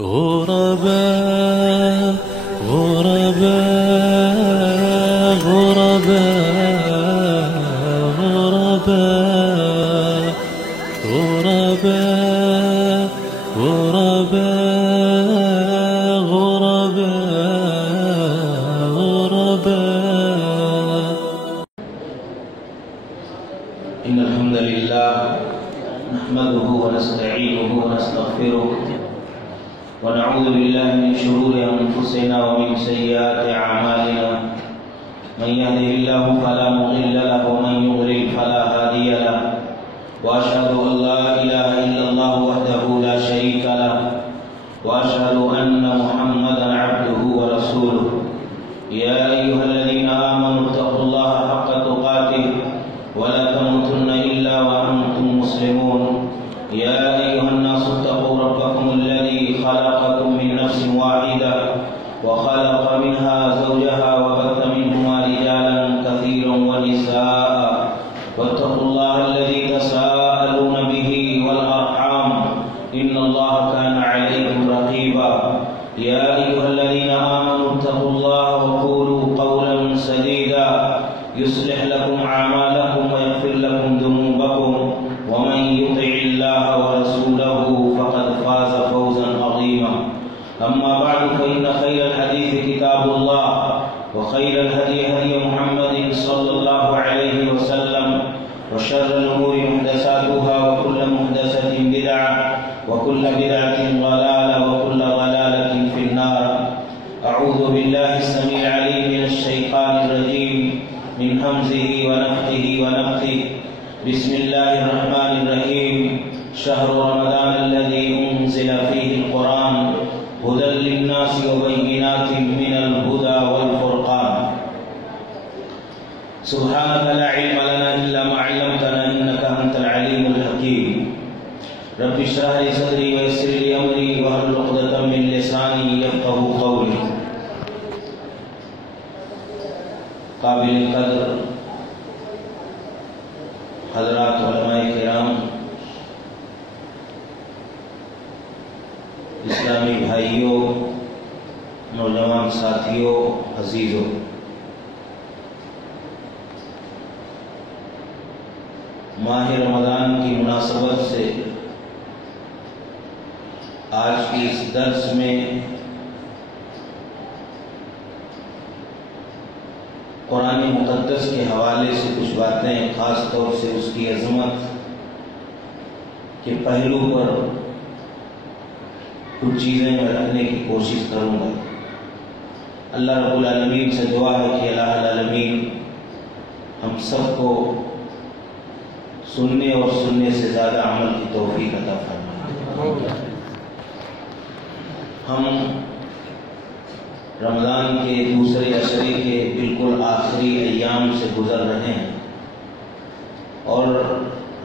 غرباء غرباء غرباء غرباء غرباء غرباء غرباء غرباء. إن الحمد لله نحمده ونستعينه ونستغفره ونعوذ بالله من شرور أنفسنا ومن سيئات أعمالنا. من يهده الله فلا مضل له ومن يضلل فلا هادي له. وأشهد أن لا إله إلا الله وحده لا شريك له وأشهد أن محمدا عبده ورسوله. يا أيها الذين آمنوا اتقوا الله حق تقاته ولا تموتن إلا وأنتم مسلمون. يا أيها الناس اتقوا ربكم الذي خلقكم من نفس واحدة وخلق منها زوجها وبث منهما رجالا كثيرا ونساء واتقوا الله الذي تساءلون به والأرحام إن الله كان عليكم رقيبا. يا أيها الذين آمنوا اتقوا الله وقولوا قولا سديدا يصلح لكم أعمالكم ويغفر لكم ذنوبكم ومن يطع الله ورسوله فقد فاز فوزا عظيما. أما بعد فإن خير الحديث كتاب الله وخير الهدي هدي محمد صلى الله عليه وسلم وشر الأمور محدثاتها وكل محدثة بدعة وكل بدعة ضلالة وكل ضلالة في النار. أعوذ بالله السميع العليم من الشيطان الرجيم من همزه ونفخه ونفثه. بسم الله الرحمن الرحيم. شهر رمضان الذي أنزل فيه القرآن هدى للناس وبينات من الهدى والفرقان. سبحانك لا علم لنا إلا ما علمتنا إنك أنت العليم الحكيم. رب اشرح لي صدري ويسر لي أمري واحلل عقدة من لساني يفقهوا قولي. قابل قدر حضرات علماء کرام، اسلامی بھائیوں، نوجوان ساتھیوں، عزیزوں، ماہ رمضان کی مناسبت سے آج کی اس درس میں قرآن مقدس کے حوالے سے کچھ باتیں، خاص طور سے اس کی عظمت کے پہلو پر کچھ چیزیں میں رکھنے کی کوشش کروں گا. اللہ رب العالمین سے دعا ہے کہ الہ العالمین ہم سب کو سننے اور سننے سے زیادہ عمل کی توفیق عطا فرمائے. ہم رمضان کے دوسرے عشرے کے بالکل آخری ایام سے گزر رہے ہیں اور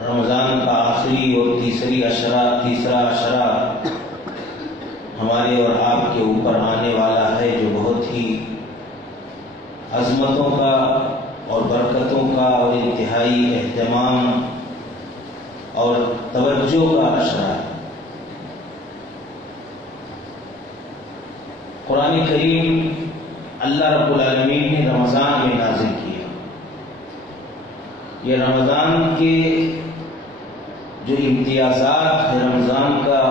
رمضان کا آخری اور تیسرا عشرہ ہمارے اور آپ کے اوپر آنے والا ہے، جو بہت ہی عظمتوں کا اور برکتوں کا اور انتہائی اہتمام اور توجہ کا عشرہ ہے. قرآن کریم اللہ رب العالمین نے رمضان میں نازل کیا. یہ رمضان کے جو امتیازات ہے، رمضان کا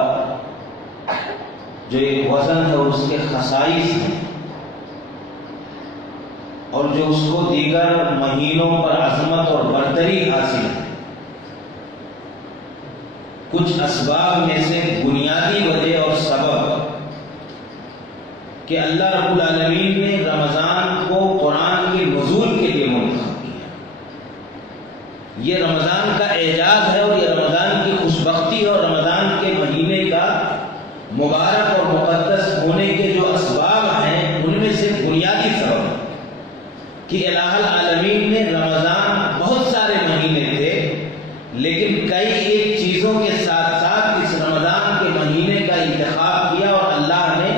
جو ایک وزن ہے اور اس کے خصائص ہیں، اور جو اس کو دیگر مہینوں پر عظمت اور برتری حاصل ہے. کچھ اسباب میں سے بنیادی وجہ اور سبب کہ اللہ رب العالمین نے رمضان کو قرآن کے نزول کے لیے منتخب کیا. یہ رمضان کا اعجاز ہے اور یہ رمضان کی خوشبختی اور رمضان کے مہینے کا مبارک اور مقدس ہونے کے جو اسباب ہیں، ان میں سے بنیادی سبب کہ الہ العالمین نے رمضان، بہت سارے مہینے تھے لیکن کئی ایک چیزوں کے ساتھ ساتھ اس رمضان کے مہینے کا انتخاب کیا اور اللہ نے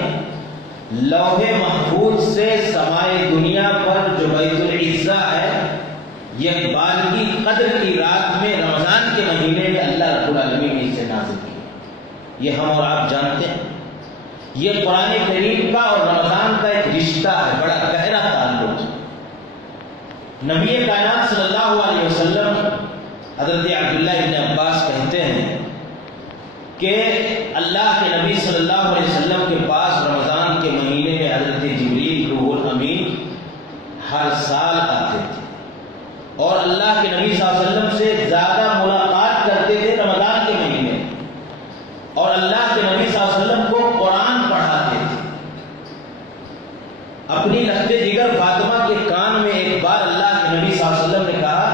لوح محفوظ سے سمائے دنیا پر جو بیت العزہ ہے، یہ بالغی قدر کی رات میں رمضان کے مہینے میں اللہ رب العالمین نے اسے نازل کیا. یہ ہم اور آپ جانتے ہیں یہ قرآن کریم کا اور رمضان کا ایک رشتہ ہے، بڑا گہرا تعلق۔ نبی کائنات صلی اللہ علیہ وسلم حضرت عبداللہ ابن عباس کہتے ہیں کہ اللہ کے نبی صلی اللہ علیہ وسلم کے پاس رمضان کے مہینے میں حضرت جبریل روح الامین ہر سال آتے تھے، اور اللہ کے نبی صلی اللہ علیہ وسلم سے زیادہ ملاقات کرتے تھے رمضان کے مہینے میں، اور اللہ کے نبی صلی اللہ علیہ وسلم کو قرآن پڑھاتے تھے۔ اپنی لخت جگر فاطمہ کے کان میں ایک بار اللہ کے نبی صلی اللہ علیہ وسلم نے کہا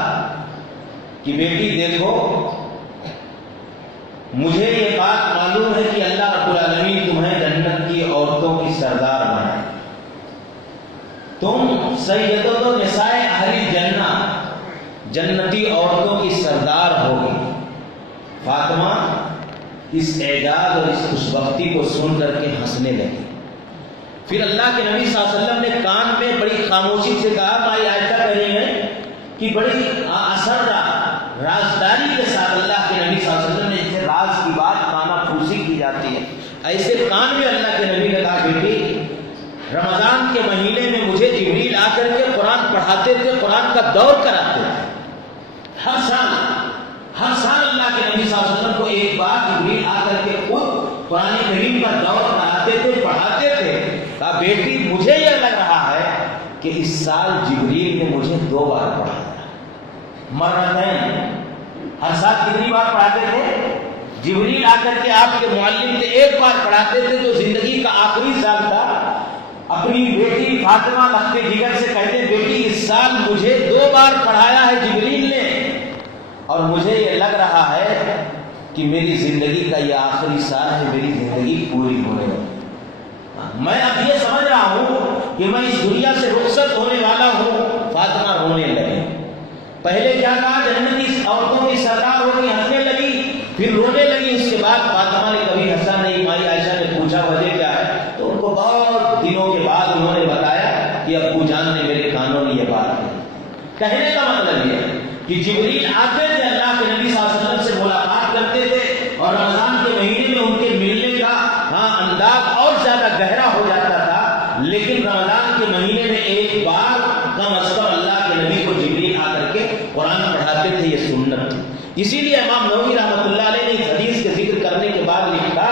کہ بیٹی دیکھو، مجھے یہ بات معلوم ہے کہ اللہ رب العالمین تمہیں جنت کی عورتوں کی سردار بنائے، تم سیدۃ النساء اہل الجنہ، جنتی عورتوں کی سردار ہوگی۔ فاطمہ اس اعجاز اور اس خوشبختی کو سن کر کے ہنسنے لگی۔ پھر اللہ کے نبی صلی اللہ علیہ وسلم نے کان میں بڑی خاموشی سے کہا، مائی عائشہ کہہ رہی ہیں کہ بڑی اثردار رازداری کے ساتھ اللہ کے نبی صلی اللہ علیہ وسلم نے جسے راز کی بات کانا پھوسی کی جاتی ہے، ایسے کان میں اللہ کے نبی نے کہا، بیٹی رمضان کے مہینے میں مجھے جبریل آ کر کے قرآن پڑھاتے تھے، قرآن کا دور کراتے تھے۔ ہر سال اللہ کے نبی صلی اللہ علیہ وسلم کو ایک بار جبریل آ کر کے خود قرآن کریم کا دور کراتے تھے، پڑھاتے تھے۔ کہا بیٹی مجھے یہ لگ رہا ہے کہ اس سال جبریل نے مجھے 2 بار پڑھایا، مرتين۔ ہر سال کتنی بار پڑھاتے تھے؟ جبریل آ کر کے آپ کے معلم تھے، ایک بار پڑھاتے تھے جو زندگی کا آخری سال تھا۔ اپنی بیٹی فاطمہ لخت جگر سے کہتے بیٹی اس سال مجھے 2 بار پڑھایا ہے جبریل نے، اور مجھے یہ لگ رہا ہے کہ میری زندگی کا یہ آخری سال ہے، میری زندگی پوری ہونے والی، میں اب یہ سمجھ رہا ہوں کہ میں اس دنیا سے رخصت ہونے والا ہوں۔ فاطمہ رونے لگی۔ پہلے کیا کہا؟ جنتی عورتوں کی سردار ہوگی، ہنسنے لگی، پھر رونے لگی۔ اس کے بعد فاطمہ نے کبھی ہنسا نہیں۔ مائی عائشہ نے پوچھا وجہ کیا ہے، تو ان کو بہت دنوں کے بعد انہوں نے بتایا کہ ابو جان نے میرے کانوں میں یہ بات کہی۔ کہنے کا مطلب یہ ہے کہ جبریل آتے تھے، اللہ کے نبی صلی اللہ علیہ وسلم سے ملاقات کرتے تھے، اور رمضان کے مہینے میں ان کے ملنے کا انداز اور زیادہ گہرا ہو جاتا تھا، لیکن رمضان کے مہینے میں ایک بار کم از کم اللہ کے نبی کو جبریل آ کر کے قرآن پڑھاتے تھے، یہ سنت تھی۔ اسی لیے امام نووی رحمۃ اللہ علیہ نے اس حدیث کے ذکر کرنے کے بعد لکھا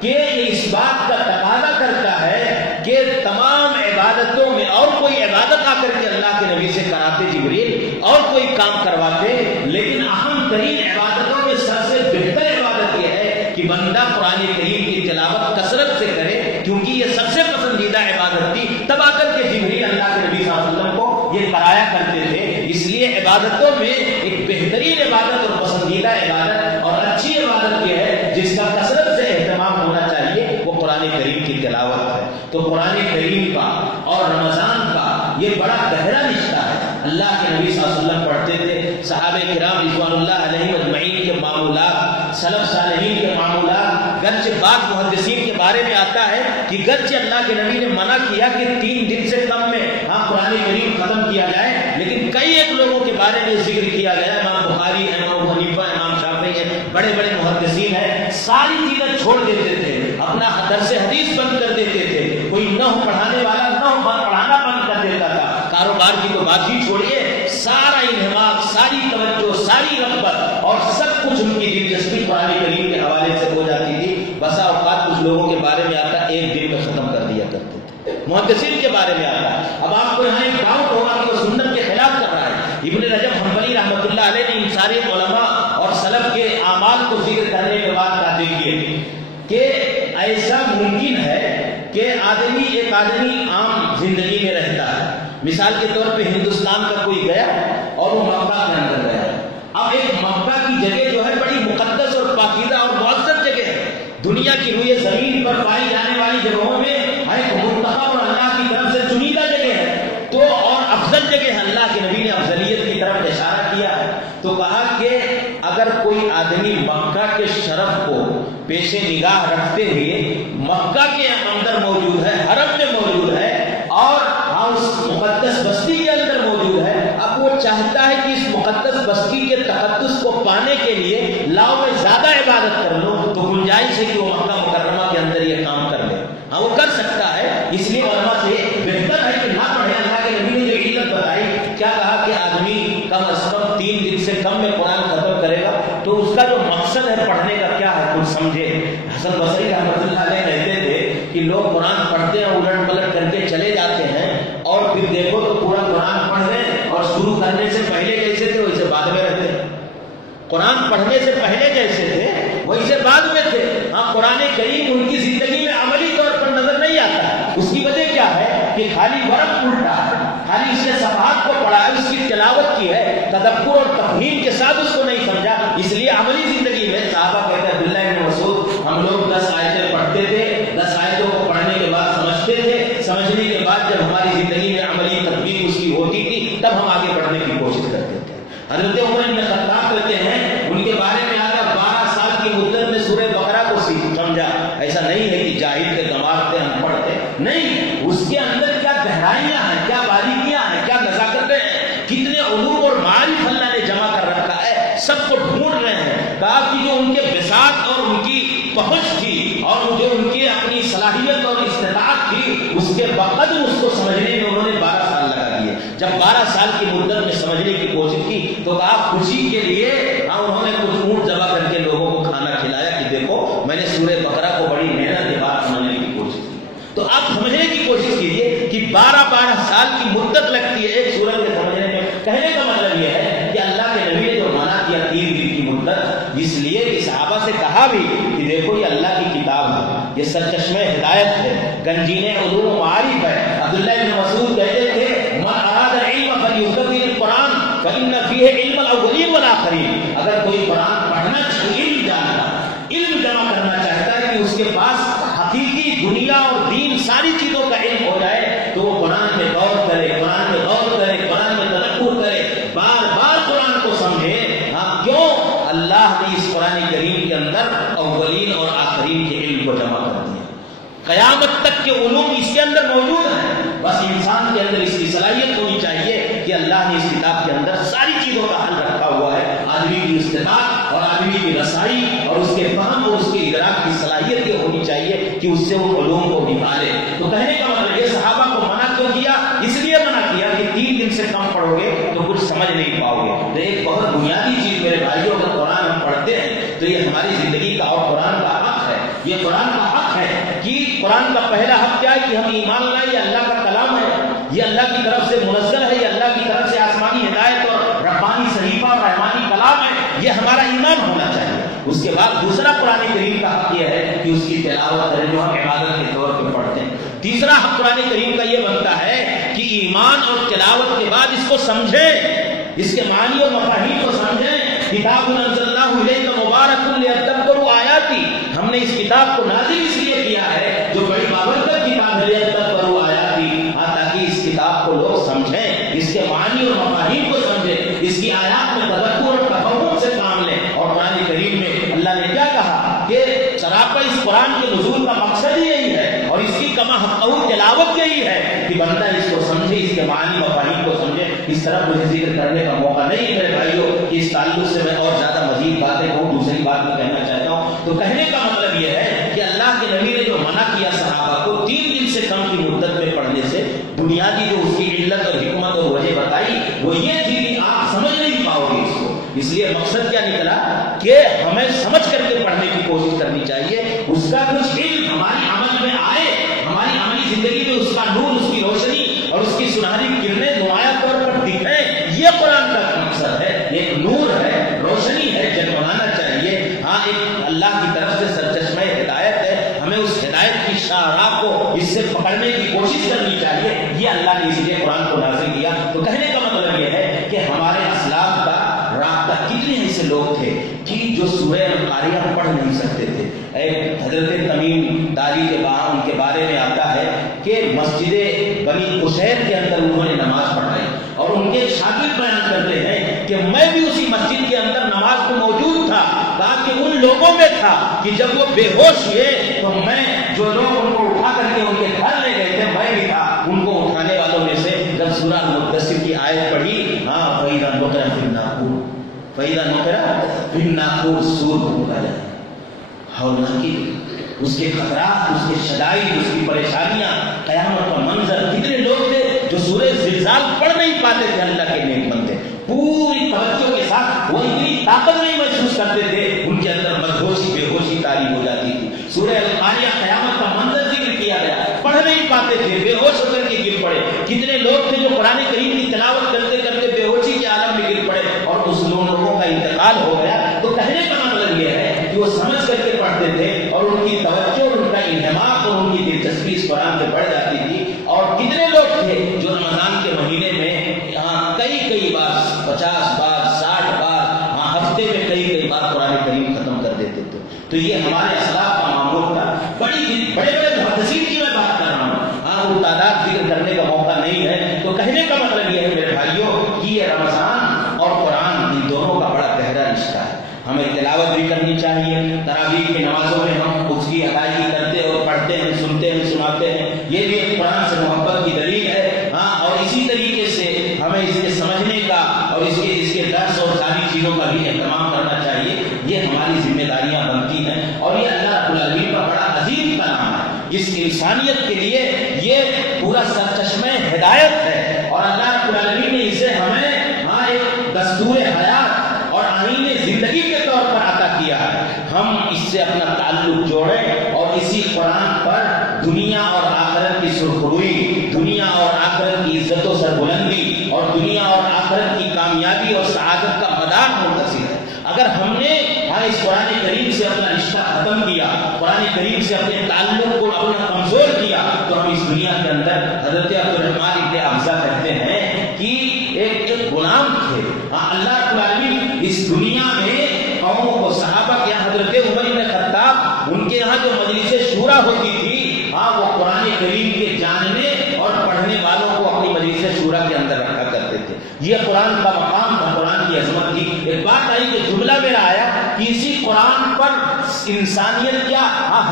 کہ یہ اس بات کا تقاضا کرتا ہے کہ تمام عبادتوں میں اور کوئی عبادت آ کر کے اللہ کے نبی سے کراتے جبریل، اور کوئی کام کرواتے، لیکن اہم ترین عبادتوں میں سب سے بہتر عبادت یہ ہے کہ بندہ قرآن کریم کی تلاوت کثرت سے کرے، کیونکہ یہ سب سے پسندیدہ عبادت تھی۔ تب آ کر کے جبریل اللہ کے نبی صلی اللہ علیہ وسلم کو یہ کرایا کرتے تھے۔ اس لیے عبادتوں میں ایک بہترین عبادت اور پسندیدہ عبادت اور اچھی عبادت یہ ہے جس کا کثرت سے اہتمام ہونا چاہیے، وہ قرآن کریم کی تلاوت ہے۔ تو قرآن کریم کا اور رمضان کا یہ بڑا گہرا رشتہ ہے۔ اللہ کے نبی صلی اللہ علیہ وسلم پڑھتے تھے، صحابہ کرام رضوان اللہ علیہم اجمعین کے معمولات، سلف صالحین کے معمولات، گرچہ بعض محدثین کے بارے میں آتا ہے کہ گرچہ اللہ کے نبی نے منع کیا کہ 3 دن سے کم میں قرآن کریم ختم کیا جائے، لیکن کئی ایک لوگوں کے بارے میں ذکر کیا گیا، امام بخاری، امام ابو حنیفہ، امام شافعی ہیں، بڑے بڑے محدثین ہیں، ساری چیزیں چھوڑ دیتے تھے، اپنا درس حدیث بند کر دیتے تھے، کوئی نحو پڑھانے والا نحو پڑھانا بند کر دیتا تھا، کاروبار کی تو بات ہی چھوڑیے، سارا انہماک، ساری توجہ، ساری رغبت اور سب کچھ ان کی دلچسپی قرآن کریم کے حوالے سے ہو جاتی تھی۔ بسا اوقات کچھ لوگوں کے بارے میں آتا 1 دن میں ختم کر دیا کرتے تھے، محدثین کے بارے میں آتا ہے۔ اب آپ کو یہاں ایک ڈاؤٹ ہوگا کہ وہ سنت کے خلاف کر رہا ہے۔ ابن رجب حنبلی رحمۃ اللہ علیہ نے ان سارے علماء اور سلف کے اعمال کو ذکر کرنے کے بعد کہا دیکھیے کہ ایسا ممکن ہے کہ ایک آدمی عام زندگی میں رہتا ہے، مثال کے طور پہ ہندوستان کا کوئی گیا اور وہ مکہ کے اندر گیا۔ اب ایک مکہ کی جگہ جو ہے بڑی مقدس اور پاکیزہ اور معزز جگہ ہے، دنیا کی روئے زمین پر پائی جانے والی جگہوں میں ایک منتخب اور اللہ کی طرف سے چنیدہ جگہ ہے، تو اور افضل جگہ ہے۔ اللہ کے نبی نے افضلیت کی طرف اشارہ کیا ہے، تو کہا کہ اگر کوئی آدمی مکہ کے شرف کو پیش نگاہ رکھتے ہوئے مکہ کے اندر موجود ہے، حرم میں موجود ہے، اور اس مقدس بستی کے اندر موجود ہے، اب وہ چاہتا ہے کہ اس مقدس بستی کے تقدس کو پانے کے لیے لاؤ میں زیادہ عبادت کر لو، تو گنجائش ہے کہ وہ مکہ مکرمہ کے اندر یہ کام کر لے۔ ہاں وہ کر سکتا ہے، اس لیے علماء سے بہتر ہے کہ نہ پڑھے۔ اللہ کے نبی نے جو علت بتائی، کیا کہا کہ آدمی کم از کم 3 دن سے کم میں قرآن ختم کرے گا، تو اس کا جو مقصد ہے پڑھنے کا کیا ہے کچھ سمجھے۔ حسن بصری رحمۃ اللہ علیہ کہتے تھے کہ لوگ قرآن پڑھتے ہیں، الٹ پلٹ کر کے چلے جاتے ہیں، اور پھر دیکھو تو پورا قرآن پڑھ رہے ہیں اور شروع کرنے سے پہلے جیسے تھے ویسے بعد میں رہتے ہیں۔ قرآن پڑھنے سے پہلے جیسے تھے ویسے بعد میں تھے۔ ہاں قرآن کریم ان کی زندگی میں عملی طور پر نظر نہیں آتا۔ اس کی وجہ کیا ہے کہ خالی ورق الٹا ہے، خالی اس کے صفحات کو پڑھا ہے، اس کی تلاوت کی ہے، تدبر اور تفہیم کے ساتھ اس کو نہیں سمجھا۔ اس لیے عملی زندگی میں صحابہ کہتے ہیں، عبداللہ بن مسعود، ہم لوگ 10 آیتیں پڑھتے تھے، 10 آیتوں کو پڑھنے کے بعد سمجھتے تھے، سمجھنے کے بعد جب ہماری زندگی میں عملی تطبیق اس کی ہوتی تھی تب ہم آگے بڑھنے کی کوشش کرتے تھے۔ حضرت عمر بن خطاب کہتے ہیں، ان کے بارے میں آگا 12 سال کی مدت میں سورہ بقرہ کو سمجھا۔ ایسا نہیں ہے کہ جاہل کے دماغ تھے، ان پڑھ تھے، نہیں، اس کے اندر کیا گہرائیاں ہیں، کیا باریکیاں ہیں، کیا نزاکتیں ہیں، کتنے علوم اور معارف اللہ نے جمع کر رکھا ہے، سب کو ڈھونڈ رہے ہیں تاکہ جو ان کے بساط اور ان کی پہنچ تھی اور جو ان کی اپنی صلاحیت اور استطاعت تھی، اس کے بقدر اس کو سمجھنے میں انہوں نے 12 سال لگا دیے۔ جب 12 سال کی مدت میں سمجھنے کی کوشش کی تو آپ خوشی کے لیے انہوں نے کچھ اونٹ ذبح کر کے لوگوں کو کھانا کھلایا کہ دیکھو میں نے سورہ بقرہ کو بڑی محنت کے بعد سمجھنے کی کوشش کی۔ تو آپ سمجھنے کی کوشش کیجئے کہ 12 سال کی مدت لگتی ہے ایک سورت کے سمجھنے میں۔ کہنے کا مطلب یہ ہے کہ اللہ کے نبی نے جو منع کیا 3 دن کی مدت، اس لیے کہ صحابہ سے کہا بھی کہ دیکھو یہ اللہ کی کتاب ہے، یہ سرچشمہ ہدایت ہے، گنجین علوم و معارف ہے۔ عبداللہ بن مسعود کہتے تھے، من اراد العلم فلیستقبل القرآن فإن فیہ علم الاولین والآخرین۔ اگر کوئی قرآن پڑھنا چاہیے، علم جاننا، علم جمع کرنا چاہتا ہے کہ اس کے پاس حقیقی دنیا اور دین ساری چیزوں کا علم ہو جائے، تو وہ قرآن میں غور کرے، قرآن میں غور کرے، قرآن میں تدبر کرے، بار بار قرآن کو سمجھے۔ ہاں کیوں؟ اللہ نے اس قرآن کریم کے اندر اولین اور آخرین کے علم کو جمع کر دیا، قیامت تک کے علوم اس کے اندر موجود ہیں۔ بس انسان کے اندر اس کی صلاحیت ہونی چاہیے کہ اللہ نے اس کتاب کے اندر ساری چیزوں کا حل رکھا ہوا ہے۔ آدمی کی استطاعت اور آدمی کی رسائی اور اس کے فہم اور اس کے ادراک کی صلاحیت یہ ہونی چاہیے کہ اس سے وہ علوم کو نکالے۔ تو کہنے کا مطلب یہ صحابہ کو منع کیوں کیا؟ اس لیے منع کیا کہ 3 دن سے کم پڑھو گے تو کچھ سمجھ نہیں پاؤ گے۔ تو ایک بہت بنیادی چیز میرے بھائیوں، اگر قرآن ہم پڑھتے ہیں تو یہ ہماری زندگی کا اور قرآن کا حق ہے، یہ قرآن کا حق ہے کہ قرآن کا پہلا حق کیا ہے کہ ہم ایمان لائیں یہ اللہ کا کلام ہے، یہ اللہ کی طرف سے منزل ہے، یہ اللہ کی طرف سے آسمانی ہدایت اور ربانی صحیفہ اور رحمانی کلام ہے، یہ ہمارا ایمان ہونا چاہیے۔ اس کے بعد دوسرا قرآن کریم کا حق یہ ہے کہ اس کی تلاوت کریں جو ہم عبادت کے طور پہ پڑھتے ہیں۔ تیسرا حق قرآن کریم کا یہ بنتا ہے کہ ایمان اور تلاوت کے بعد اس کو سمجھیں، اس کے معنی اور مفاہیم کو سمجھیں۔ کتاب انزلناہ الیک مبارک لیدبروا آیاتی، ہم نے اس کتاب کو نازل اس لیے کیا ہے جو بڑی بابرکت کتاب ہے، لیدبروا آیاتی، تاکہ اس کتاب کو لوگ سمجھیں، اس کے معنی اور مفاہیم کو سمجھیں، اس کی آیات میں تدبر اور تفہم سے کام لیں۔ اور قرآن کریم میں اللہ نے کیا کہا کہ سراپا اس قرآن کے نزول کا مقصد ہی یہی ہے اور اس کی کما حقہ تلاوت یہی ہے کہ بندہ اس کو سمجھے، اس کے معنی مفاہیم کو سمجھے۔ اس طرح مجھے ذکر کرنے کا موقع نہیں ہے میرے بھائیوں کہ اس تعلق سے میں اور زیادہ مزید باتیں کہوں، دوسری بات میں کہنا چاہتا ہوں۔ تو کہنے کا مطلب یہ ہے کہ اللہ کے نبی نے جو منع کیا صحابہ کو 3 دن سے کم کی مدت میں پڑھنے سے، بنیادی جو اس کی علت اور حکمت اور وجہ بتائی وہ یہ تھی کہ آپ سمجھ نہیں پاؤ گے اس کو۔ اس لیے مقصد کیا نکلا کہ ہمیں سمجھ کر کے پڑھنے کی کوشش کرنی چاہیے، اس کا کچھ علم ہماری عمل میں آئے، ہماری عملی زندگی میں اس کا نور، اس کی روشنی اور اس کی سنہری کرنیں نمایاں طور پر دکھیں۔ یہ قرآن کا مقصد ہے، ایک نور ہے، روشنی ہے، جگمگانا چاہیے۔ ہاں ایک اللہ کی طرف سے سرچشمہ ہدایت ہے، ہمیں اس ہدایت کی شاہراہ کو اس سے پکڑنے کی کوشش کرنی چاہیے۔ یہ اللہ نے اس لیے قرآن کو نازل کیا۔ تو کہنے کا مطلب یہ ہے کہ ہمارے اسلاف کا رابطہ، کتنے ایسے لوگ تھے کہ جو سورہ القاریہ پڑھ نہیں سکتے تھے۔ ایک حضرت تمیم داری کے بعد ان کے بارے میں آتا ہے کہ مسجد بنی قشیر کے اندر انہوں نے نماز پڑھائی اور ان کے شاگرد بیان کرتے ہیں کہ میں بھی اسی مسجد کے اندر نماز میں موجود تھا، تاکہ ان لوگوں میں تھا کہ جب وہ بے ہوش ہوئے تو میں جو لوگ ان کو اٹھا کر کے ان کے گھر لے گئے تھے میں بھی تھا ان کو اٹھانے والوں میں سے۔ جب سورہ المدثر کی آیت پڑھی، ہاں فَإِذَا نُقِرَ فِي النَّاقُورِ، فَإِذَا نُقِرَ فِي النَّاقُورِ، سور کو بولا جائے، ہولناکی اس کے خطرات، اس کے شدائد، اس کی پریشانیاں، قیامت کا منظر. کتنے لوگ تھے جو سورہ زلزال پڑھ نہیں پاتے تھے، اللہ کے نیک بندے پوری توجہ کے ساتھ وہ اتنی طاقت نہیں محسوس کرتے تھے، ان کے اندر مدہوشی بے ہوشی طاری ہو جاتی تھی. سورہ القاریہ قیامت کا منظر ذکر کیا گیا، پڑھ نہیں پاتے تھے، بے ہوش ہو کر کے گر پڑے. کتنے لوگ تھے جو قرآن کریم کی تلاوت کرتے کرتے بے ہوشی کے عالم میں گر پڑے اور اس لوگوں کا انتقال ہو گیا. تو کہنے کا مطلب یہ ہے کہ وہ سمجھ کر کے پڑھتے تھے اور ان کی توجہ، ان کا انہماک اور ان کی دلچسپی اس قرآن میں بڑھ جاتی تھی. اور کتنے لوگ تھے جو رمضان کے مہینے میں کئی بار 50 بار 60 بار ہفتے میں کئی بار قرآن کریم ختم کر دیتے تھے. تو یہ ہمارے اسلاف کا معمول تھا. بڑے محدثین کی میں بات کر رہا ہوں، وہ تعداد ذکر کرنے کا موقع نہیں ہے. تو کہنے کا مطلب یہ ہے میرے بھائیوں کہ یہ رمضان اور قرآن ان دونوں کا بڑا گہرا رشتہ ہے. ہمیں تلاوت بھی کرنی چاہیے. تراویح کی نمازوں میں ہم اس کی ادائیگی کرتے اور پڑھتے ہیں، سنتے ہیں، سناتے ہیں. یہ بھی ایک قرآن سے محبت کی دلیل ہے. اور اسی طریقے سے ہمیں اس کے سمجھنے کا اور اس کے درس اور ساری چیزوں کا بھی اہتمام کرنا چاہیے. یہ ہماری ذمہ داریاں بنتی ہیں اور یہ اللہ رب العالمین کا بڑا عظیم کلام ہے. اس انسانیت کے لیے یہ پورا سرچشمہ ہدایت ہے اور اللہ رب العالمین نے اسے ہمیں ایک دستور حیات اور آئین زندگی کے طور پر عطا کیا ہے. ہم اس سے اپنا تعلق جوڑیں اور اسی قرآن پر دنیا اور آخرت کی سرخروئی، دنیا اور آخرت کی عزت و سربلندی اور دنیا اور آخرت کی کامیابی اور سعادت کا مدار منتظر ہے. اگر ہم نے اس قرآن کریم سے اپنا رشتہ ختم کیا، قرآن کریم سے اپنے تعلق کو اپنا کمزور کیا، تو ہم اس دنیا کے اندر حضرت عبدالرحمن ابن ابزہ کہتے ہیں کہ ایک غلام تھے. اللہ رب العالمین اس دنیا میں قوموں کو، صحابہ کے حضرت عمر بن خطاب، ان کے یہاں جو مجلس شورا ہوتی تھی، وہ قرآن کریم کے جاننے اور پڑھنے والوں کو اپنی مجلس شورا کے اندر رکھا کرتے تھے. یہ قرآن کا مقام تھا، قرآن کی عظمت تھی. ایک بات آئی کہ جملہ میرا آیا کہ اسی قرآن پر انسانیت کیا،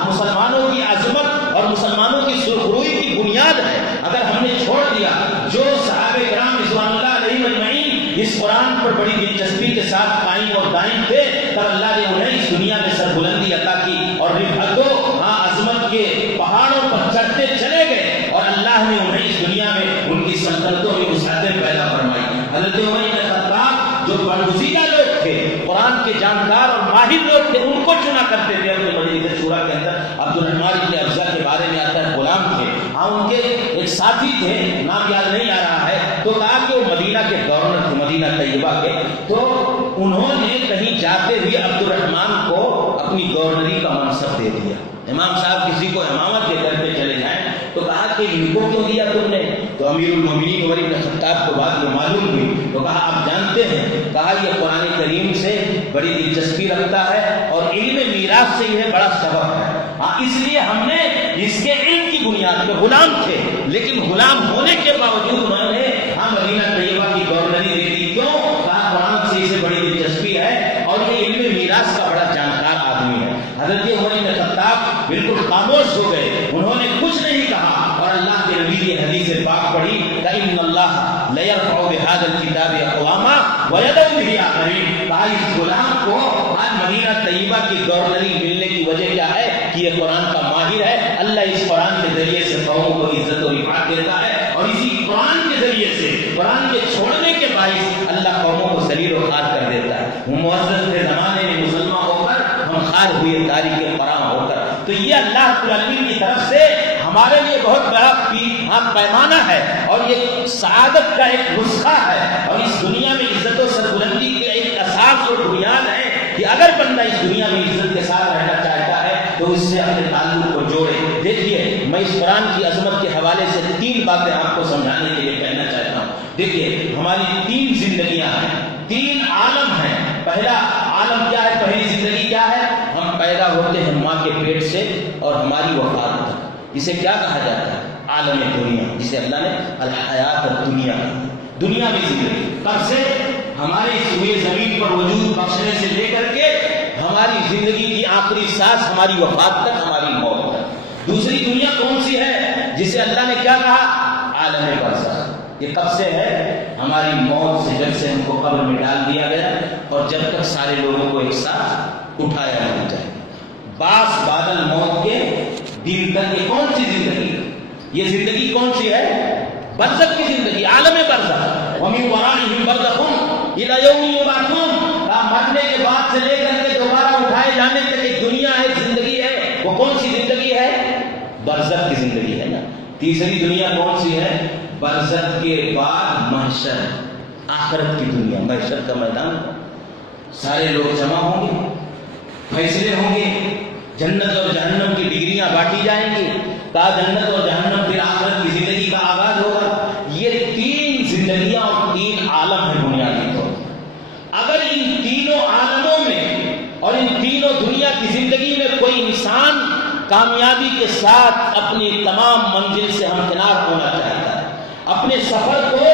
مسلمانوں کی عظمت اور مسلمانوں کی سرخروئی کی بنیاد ہے. اگر ہم نے چھوڑ دیا جو صحابہ کرام رضوان اللہ علیہم اجمعین اس قرآن پر بڑی دلچسپی کے ساتھ قائم اور دائم تھے، تب اللہ نے انہیں اس دنیا میں سربلندی عطا کی اور رفعت و عظمت کے پہاڑوں پر چڑھتے چلے گئے اور اللہ نے انہیں اس دنیا میں ان کی سلطنتوں میں وسعتیں پیدا فرمائی. حضرت عمر بن خطاب جو برگزیدہ لوگ تھے، قرآن کے جانکار اور ماہر لوگ تھے، ان کو چنا کرتے تھے اپنے مجلس شورا کے اندر. عبدالرحمن ابن ابزہ کے بارے میں آتا ہے غلام تھے. ان کے ایک ساتھی تھے، نام یاد نہیں آ رہا ہے، تو کہا کہ وہ مدینہ کے گورنر تھے، مدینہ طیبہ کے. تو انہوں نے کہیں جاتے ہوئے عبدالرحمن کو اپنی گورنری کا منصب دے دیا. امام صاحب کسی کو امامت کے در پہ چلے جائیں تو کہا کہ ان کو کیوں دیا تم نے؟ تو امیر المومنین عمر بن خطاب کو بات میں معلوم ہوئی تو کہا آپ جانتے ہیں، کہا یہ قرآن کریم سے بڑی دلچسپی رکھتا ہے اور علم میراث سے یہ بڑا سبق ہے. اس لیے ہم نے اس کے علم کی بنیاد پہ، غلام تھے لیکن غلام ہونے کے باوجود انہوں نے مدینہ طیبہ کی گورنری دے دی. کیوں؟ کہا قرآن سے اسے بڑی دلچسپی ہے اور یہ علم میراث کا بڑا جانکار آدمی ہے. حضرت عمر بن خطاب بالکل خاموش ہو گئے، انہوں نے کچھ نہیں کہا اور اللہ کے نبی کی حدیث پاک پڑھی کہ ان اللہ لیرفع بهذا الكتاب اقواما ويضع به آخرین. کہا اس غلام کو آج مدینہ طیبہ کی گورنری ملنے کی وجہ کیا ہے کہ یہ قرآن کا ماہر ہے. اللہ اس قرآن کے ذریعے سے قوموں کو عزت و رفعت دیتا ہے اور اسی قرآن کے ذریعے سے، قرآن کے چھوڑنے کے باعث اللہ قوموں کو ذلیل و خوار کر دیتا ہے. وہ معزز کے زمانے میں مسلمان ہو کر ہم خوار ہوئے تاریخ قرآن ہو کر. تو یہ اللہ رب العالمین کی طرف سے ہمارے لیے بہت بڑا پیمانہ ہے اور یہ سعادت کا ایک نسخہ ہے اور اس دنیا میں عزت و سربلندی کے ایک اساس اور بنیاد ہے کہ اگر بندہ اس دنیا میں عزت کے ساتھ رہنا چاہتا ہے تو اس سے اپنے تعلق کو جوڑے. دیکھیے میں اس قرآن کی عظمت کے حوالے سے 3 باتیں آپ کو سمجھانے کے لیے کہنا چاہتا ہوں. دیکھیے ہماری 3 زندگیاں ہیں، 3 عالم ہیں. پہلا عالم کیا ہے؟ پہلی زندگی کیا ہے؟ ہم پیدا ہوتے ہیں ماں کے پیٹ سے اور ہماری وفات تک. اسے کیا کہا جاتا ہے؟ عالم دنیا، جسے اللہ نے الحیات الدنیا، دنیا میں زندگی. کب سے؟ ہمارے اس ہوئے زمین پر وجود بخشنے سے لے کر کے ہماری زندگی کی آخری سانس، ہماری وفات تک، ہماری موت تک. دوسری دنیا کون سی ہے جسے اللہ نے کیا کہا؟ عالم برزخ. یہ کب سے ہے؟ ہماری موت سے، جب سے ہم کو قبر میں ڈال دیا گیا اور جب تک سارے لوگوں کو ایک ساتھ اٹھایا نہیں جائے. باس بادل موت کے دن تک. یہ کون سی زندگی ہے؟ یہ زندگی کون سی ہے؟ برزخ کی زندگی، عالم برزخ. وَمِن وَرَائِهِمْ بَرْزَخٌ إِلَىٰ يَوْمِ يُبْعَثُونَ. مرنے کے بعد سے لے کر کے دوبارہ اٹھائے جانے تک ایک دنیا ہے، زندگی ہے. وہ کون سی زندگی ہے؟ برزخ کی زندگی ہے نا. تیسری دنیا کون سی ہے؟ برزخ کے بعد محشر، آخرت کی دنیا. محشر کا میدان، سارے لوگ جمع ہوں گے، فیصلے ہوں گے، جنت اور جہنم کی ڈگریاں بانٹی جائیں گی. کہا جنت اور جہنم پھر آخرت کی زندگی کا آغاز ہوگا. یہ تین زندگیاں اور تین عالم ہیں بنیادی طور پر. اگر ان تینوں عالموں میں اور ان تینوں دنیا کی زندگی میں کوئی انسان کامیابی کے ساتھ اپنی تمام منزل سے ہمکنار ہونا چاہتا ہے، اپنے سفر کو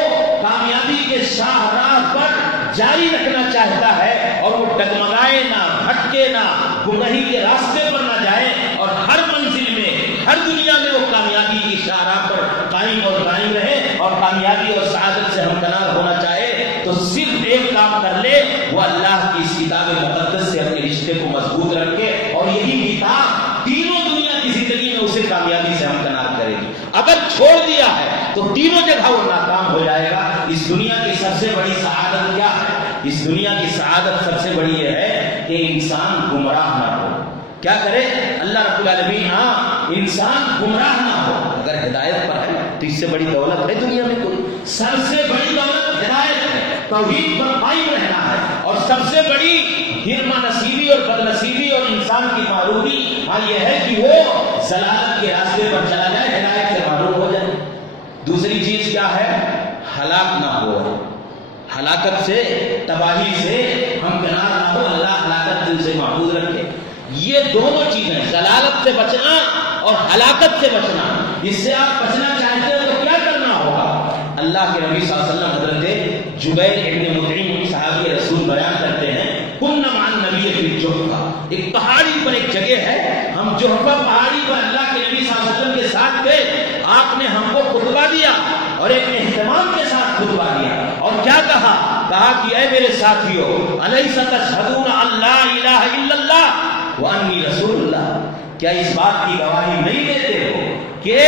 کامیابی کے شاہراہ پر جاری رکھنا چاہتا ہے اور وہ ڈگمگائے نہ، بھٹکے نہ، گمراہی کے راستے پر نہ جائے اور ہر منزل میں، ہر دنیا میں وہ کامیابی کی شاہراہ پر قائم اور دائم رہے اور کامیابی اور سعادت سے ہمکنار ہونا چاہے، تو صرف ایک کام کر لے، وہ اللہ کی اس کتاب مقدس سے اپنے رشتے کو مضبوط رکھے اور یہی کتاب تینوں دنیا کی زندگی میں اسے کامیابی سے ہمکنار کرے گی. اگر چھوڑ دیا ہے تو تینوں جگہ وہ ناکام ہو جائے گا. اس دنیا کی سب سے بڑی سعادت کیا ہے؟ اس دنیا کی سعادت سب سے بڑی یہ ہے کہ انسان گمراہ نہ ہو. کیا کرے اللہ رب العالمین؟ ہاں، انسان گمراہ نہ ہو. اگر ہدایت پر ہے تو اس سے بڑی دولت ہے دنیا میں کوئی؟ سب سے بڑی دولت ہدایت ہے، توحید پر قائم رہنا ہے. اور سب سے بڑی ہرما نصیبی اور بد نصیبی اور انسان کی معروفی یہ ہے کہ وہ ضلالت کے راستے پر چلا جائے، ہدایت سے معروف ہو جائے. دوسری چیز کیا ہے؟ ہلاک نہ ہو. ہلاکت سے، تباہی سے ہمکنار نہ ہو. اللہ ہلاکت دل سے محفوظ رکھے. یہ دونوں چیزیں، ضلالت سے بچنا اور ہلاکت سے بچنا. اس سے آپ بچنا چاہتے ہیں تو کیا کرنا ہوگا؟ اللہ کے نبی صلی اللہ علیہ وسلم حضرت جبیر ابن مطعم صحابی رسول بیان کرتے ہیں، کنا مع النبی فی الجحفہ. ایک پہاڑی پر ایک جگہ ہے، ہم جحفہ پہاڑی پر اللہ کے نبی صلی اللہ علیہ وسلم کے ساتھ تھے. آپ نے ہم کو خطبہ دیا اور ایک اہتمام کے ساتھ خطبہ دیا. اور کیا کہا؟ کہا کہ اے میرے ساتھیو، الیس تشہدون ان لا الہ الا اللہ وانی رسول اللہ. کیا اس بات کی گواہی نہیں دیتے ہو کہ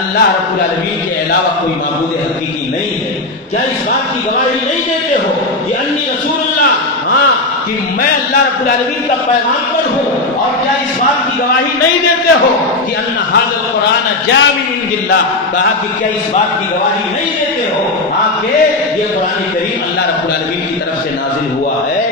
اللہ رب العالمین کے علاوہ کوئی معبود حقیقی نہیں ہے؟ کیا اس بات کی گواہی نہیں دیتے ہو کہ انی رسول اللہ، ہاں کہ میں اللہ رب العالمین کا پیغامبر ہوں؟ اور کیا اس بات کی گواہی نہیں دیتے ہو کہ ان ھذا القرآن جاء من عند اللہ؟ کہا کہ کیا اس بات کی گواہی نہیں دیتے ہو ہاں کہ یہ قرآن کریم اللہ رب العالمین کی طرف سے نازل ہوا ہے؟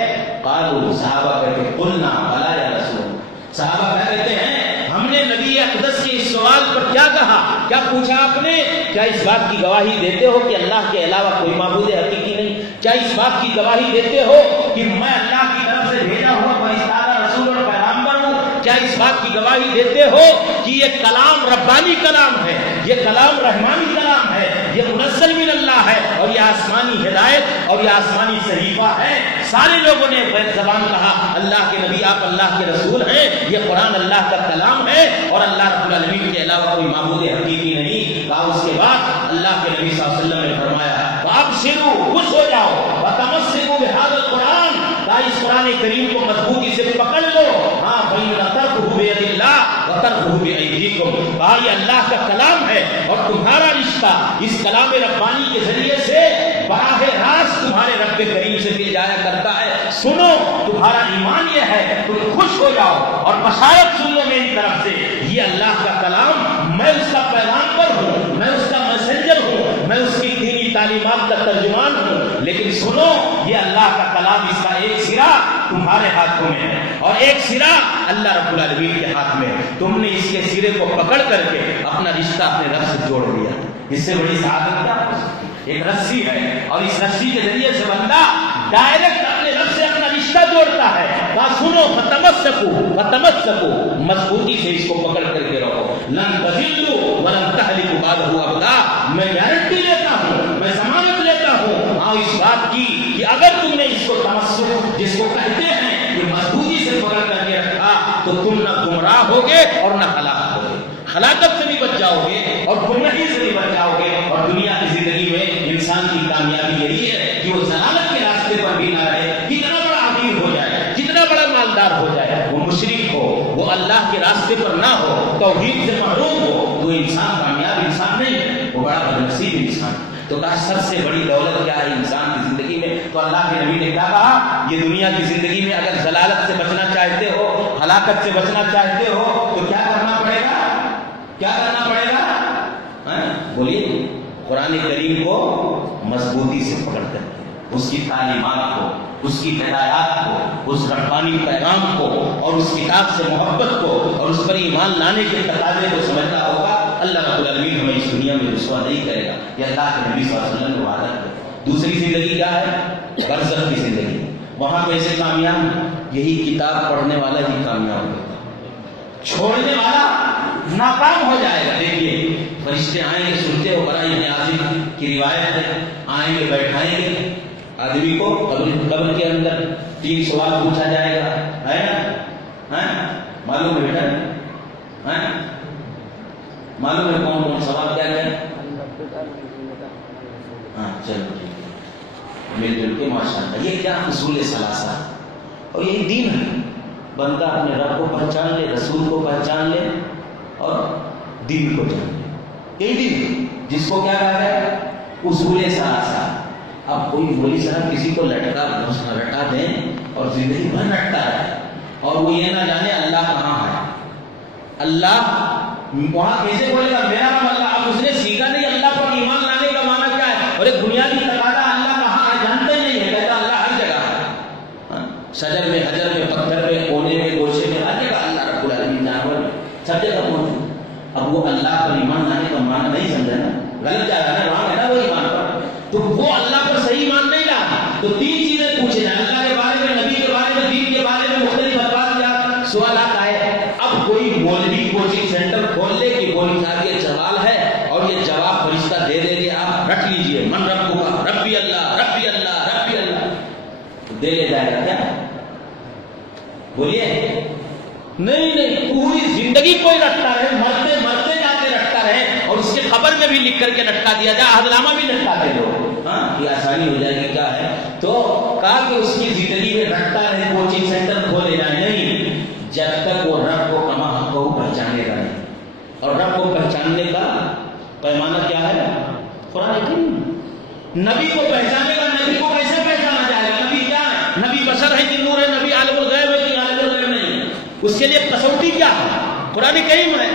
قالوا، صحابہ کہتے ہیں، قلنا بلا یا رسول. صحابہ کہتے ہیں ہم نے نبی اقدس کے اس سوال پر کیا کہا؟ کیا پوچھا آپ نے؟ کیا اس بات کی گواہی دیتے ہو کہ اللہ کے علاوہ کوئی معبود حقیقی نہیں؟ کیا اس بات کی گواہی دیتے ہو کہ میں اللہ کی طرف سے بھیجا ہوا فرشتہ رسول اور پیغمبر ہوں؟ کیا اس بات کی گواہی دیتے ہو کہ یہ کلام ربانی کلام ہے، یہ کلام رحمانی کلام ہے، یہ منزل من اللہ ہے اور یہ آسمانی ہدایت اور یہ آسمانی صحیفہ ہے؟ سارے لوگوں نے بیک زبان کہا اللہ کے نبی آپ اللہ کے رسول ہیں، یہ قرآن اللہ کا کلام ہے اور اللہ رب العالمین کے علاوہ کوئی معبود حقیقی نہیں. کہا اس کے بعد اللہ کے نبی صلی اللہ علیہ وسلم نے فرمایا فابشروا، خوش ہو جاؤ، وتمسکوا بهذا القرآن، کہا اس قرآن کریم کو مضبوطی سے پکڑ لو. ہاں فإن ترکه بید اللہ وترکه بأیدیکم، کہا یہ اللہ کا کلام ہے اور تمہارا رشتہ اس کلام ربانی کے ذریعے سے براہ راست تمہارے رب کریم سے مل جایا کرتا ہے. سنو، تمہارا ایمان یہ ہے، تم خوش ہو جاؤ اور بشارت سن لو میری طرف سے، یہ اللہ کا کلام، میں اس کا پیغامبر ہوں، میں اس کا میسنجر ہوں، میں اس کی دینی تعلیمات کا ترجمان ہوں. لیکن سنو، یہ اللہ کا کلام، اس کا ایک سرا تمہارے ہاتھوں میں ہے اور ایک سرا اللہ رب العالمین کے ہاتھ میں ہے. تم نے اس کے سرے کو پکڑ کر کے اپنا رشتہ اپنے رب سے جوڑ دیا. اس سے بڑی سعادت کیا؟ ایک رسی ہے اور اس رسی کے ذریعے سے بندہ ڈائریکٹ اپنے رب سے اپنا رشتہ جوڑتا ہے. کہا سنو، فتمسکوا، مضبوطی سے اس کو پکڑ کر کے رہو. لن تضلوا ولن تهلكوا بعده ابدا. میں گارنٹی لیتا ہوں، میں ضمانت لیتا ہوں ہاں اس بات کی کہ اگر تم نے اس کو تمسک جس کو کہتے ہیں یہ مضبوطی سے پکڑ کر کے رکھا تو تم نہ گمراہ ہوگے اور نہ ہلاک ہوگے. ہلاکت سے بھی بچ جاؤ گے اور گمراہی سے بھی بچ جاؤ گے. اور دنیا کی زندگی میں انسان کی کامیابی یہی ہے کہ وہ ضلالت کے راستے پر بھی نہ رہے. کتنا بڑا امیر ہو جائے، کتنا بڑا مالدار ہو جائے، وہ مشرک ہو، وہ وہ اللہ کے راستے پر نہ ہو، توحید سے محروم ہو، تو انسان کامیاب انسان نہیں ہے، وہ بڑا بدنصیب انسان ہے۔ تو کہا سب سے بڑی دولت کیا ہے انسان کی زندگی میں؟ تو اللہ کے نبی نے کیا کہا؟ یہ دنیا کی زندگی میں اگر ضلالت سے بچنا چاہتے ہو، ہلاکت سے بچنا چاہتے ہو، تو کیا کرنا پڑے گا؟ کیا کرنا پڑے گا؟ بولیے۔ قرآن کریم کو مضبوطی سے پکڑ کر کے، اس کی تعلیمات کو، اس کی ہدایات کو، اس ربانی پیغام کو اور اس کتاب سے محبت کو اور اس پر ایمان لانے کے تقاضے کو سمجھنا ہوگا۔ اللہ رب العالمین ہمیں اس دنیا میں رسوا نہیں کرے گا، یہ اللہ کے نبی صلی اللہ علیہ وسلم نے وعدہ کیا۔ دوسری زندگی کیا ہے؟ برزخ کی زندگی۔ وہاں کیسے کامیاب؟ یہی کتاب پڑھنے والا ہی کامیاب ہوگا، چھوڑنے والا ناکام ہو جائے گا۔ دیکھیے فرشتے آئیں گے، سنتے ہو برا ابن عازم کی روایت ہے، آئیں گے بیٹھائیں گے آدمی کو قبر کے اندر، 3 سوال پوچھا جائے گا، ہے نا؟ معلوم ہے بیٹا؟ معلوم ہے کون کون سوال کیا ہے؟ ہاں چلو ٹھیک ہے، مل جل کے ماشاء اللہ۔ یہ کیا اصول ثلاثہ اور یہی دین ہے۔ بندہ اپنے رب کو پہچان لے، رسول کو پہچان لے اور دین کو جان لے، یہی دین ہے جس کو کیا کہا ہے؟ اصول ثلاثہ۔ اب کوئی مولوی صاحب کسی کو لٹا دیں اور زندگی بھر لٹتا ہے اور وہ یہ نہ جانے اللہ کہاں ہے، اللہ وہاں کیسے بولے گا میرا نام اللہ؟ اب اس نے سیکھا نہیں اللہ پر ایمان لانے کا معنی کیا ہے، اور ایک بنیادی تقاضا اللہ کہاں ہے جانتا ہی نہیں ہے، کہتا اللہ ہر جگہ ہے، شجر میں، حجر میں، پتھر میں، کونے میں، گوشے میں، ہر جگہ اللہ رب العالمین جانور میں، سب جگہ موجود۔ اب وہ اللہ پر ایمان لانے کا معنی نہیں سمجھا نا، غلط جا رہا ہے، رام ہے نا وہ ایمان پر، تو وہ اللہ پر صحیح ایمان نہیں لانا۔ تو 3 چیزیں پوچھے جائیں، اللہ کے بارے میں، نبی کے بارے میں، دین کے بارے میں، مختلف الفاظ سوالات آئے۔ اب کوئی مولوی کوچنگ سینٹر کھول لے کہ مولوی صاحب یہ سوال ہے اور یہ جواب فرشتہ دے دے گے، آپ رکھ لیجئے، من رب کا ربی اللہ ربی اللہ ربی اللہ، دے لے جائے گا کیا؟ بولیے نہیں، پوری زندگی کوئی رکھتا رہے، مرتے مرتے جاتے رکھتا رہے اور اس کے خبر میں بھی لکھ کر کے لٹکا دیا جائے، عہدنامہ بھی لٹکا دے دو، ہاں یہ آسانی ہو جائے گی۔ کیا ہے تو کہا کہ اس کی زندگی میں رکھتا رہے، کوچنگ سینٹر کھولے جائے نہیں، جب تک وہ رب کو کما حق کو پہچانے گا نہیں۔ اور رب کو پہچاننے کا پیمانہ کیا ہے؟ قرآن کریم۔ نبی کو پہچانے گا، نبی کو کیسے پہچانا جائے گا؟ نبی کیا ہے؟ نبی بشر ہے کہ نور ہے؟ نبی عالم الغیب ہے کہ عالم الغیب نہیں ہے؟ اس کے لیے کسوٹی کیا ہے؟ قرآن کریم ہے۔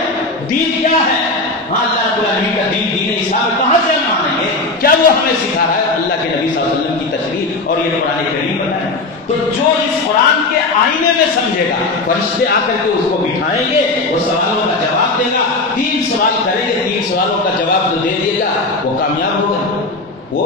دین کیا ہے؟ ہاں اللہ رب العالمین کا دین، دین اسلام کہاں سے ہم مانیں گے؟ کیا وہ ہمیں سکھا رہا ہے؟ اللہ کے نبی صلی اللہ علیہ وسلم کی تشریح اور یہ قرآن کریم بتائے۔ تو جو اس قرآن کے آئینے میں سمجھے گا، فرشتے آ کر کے اس کو بٹھائیں گے، وہ سوالوں کا جواب دے گا، 3 سوال کریں گے، 3 سوالوں کا جواب جو دے دے گا وہ کامیاب ہوگا، وہ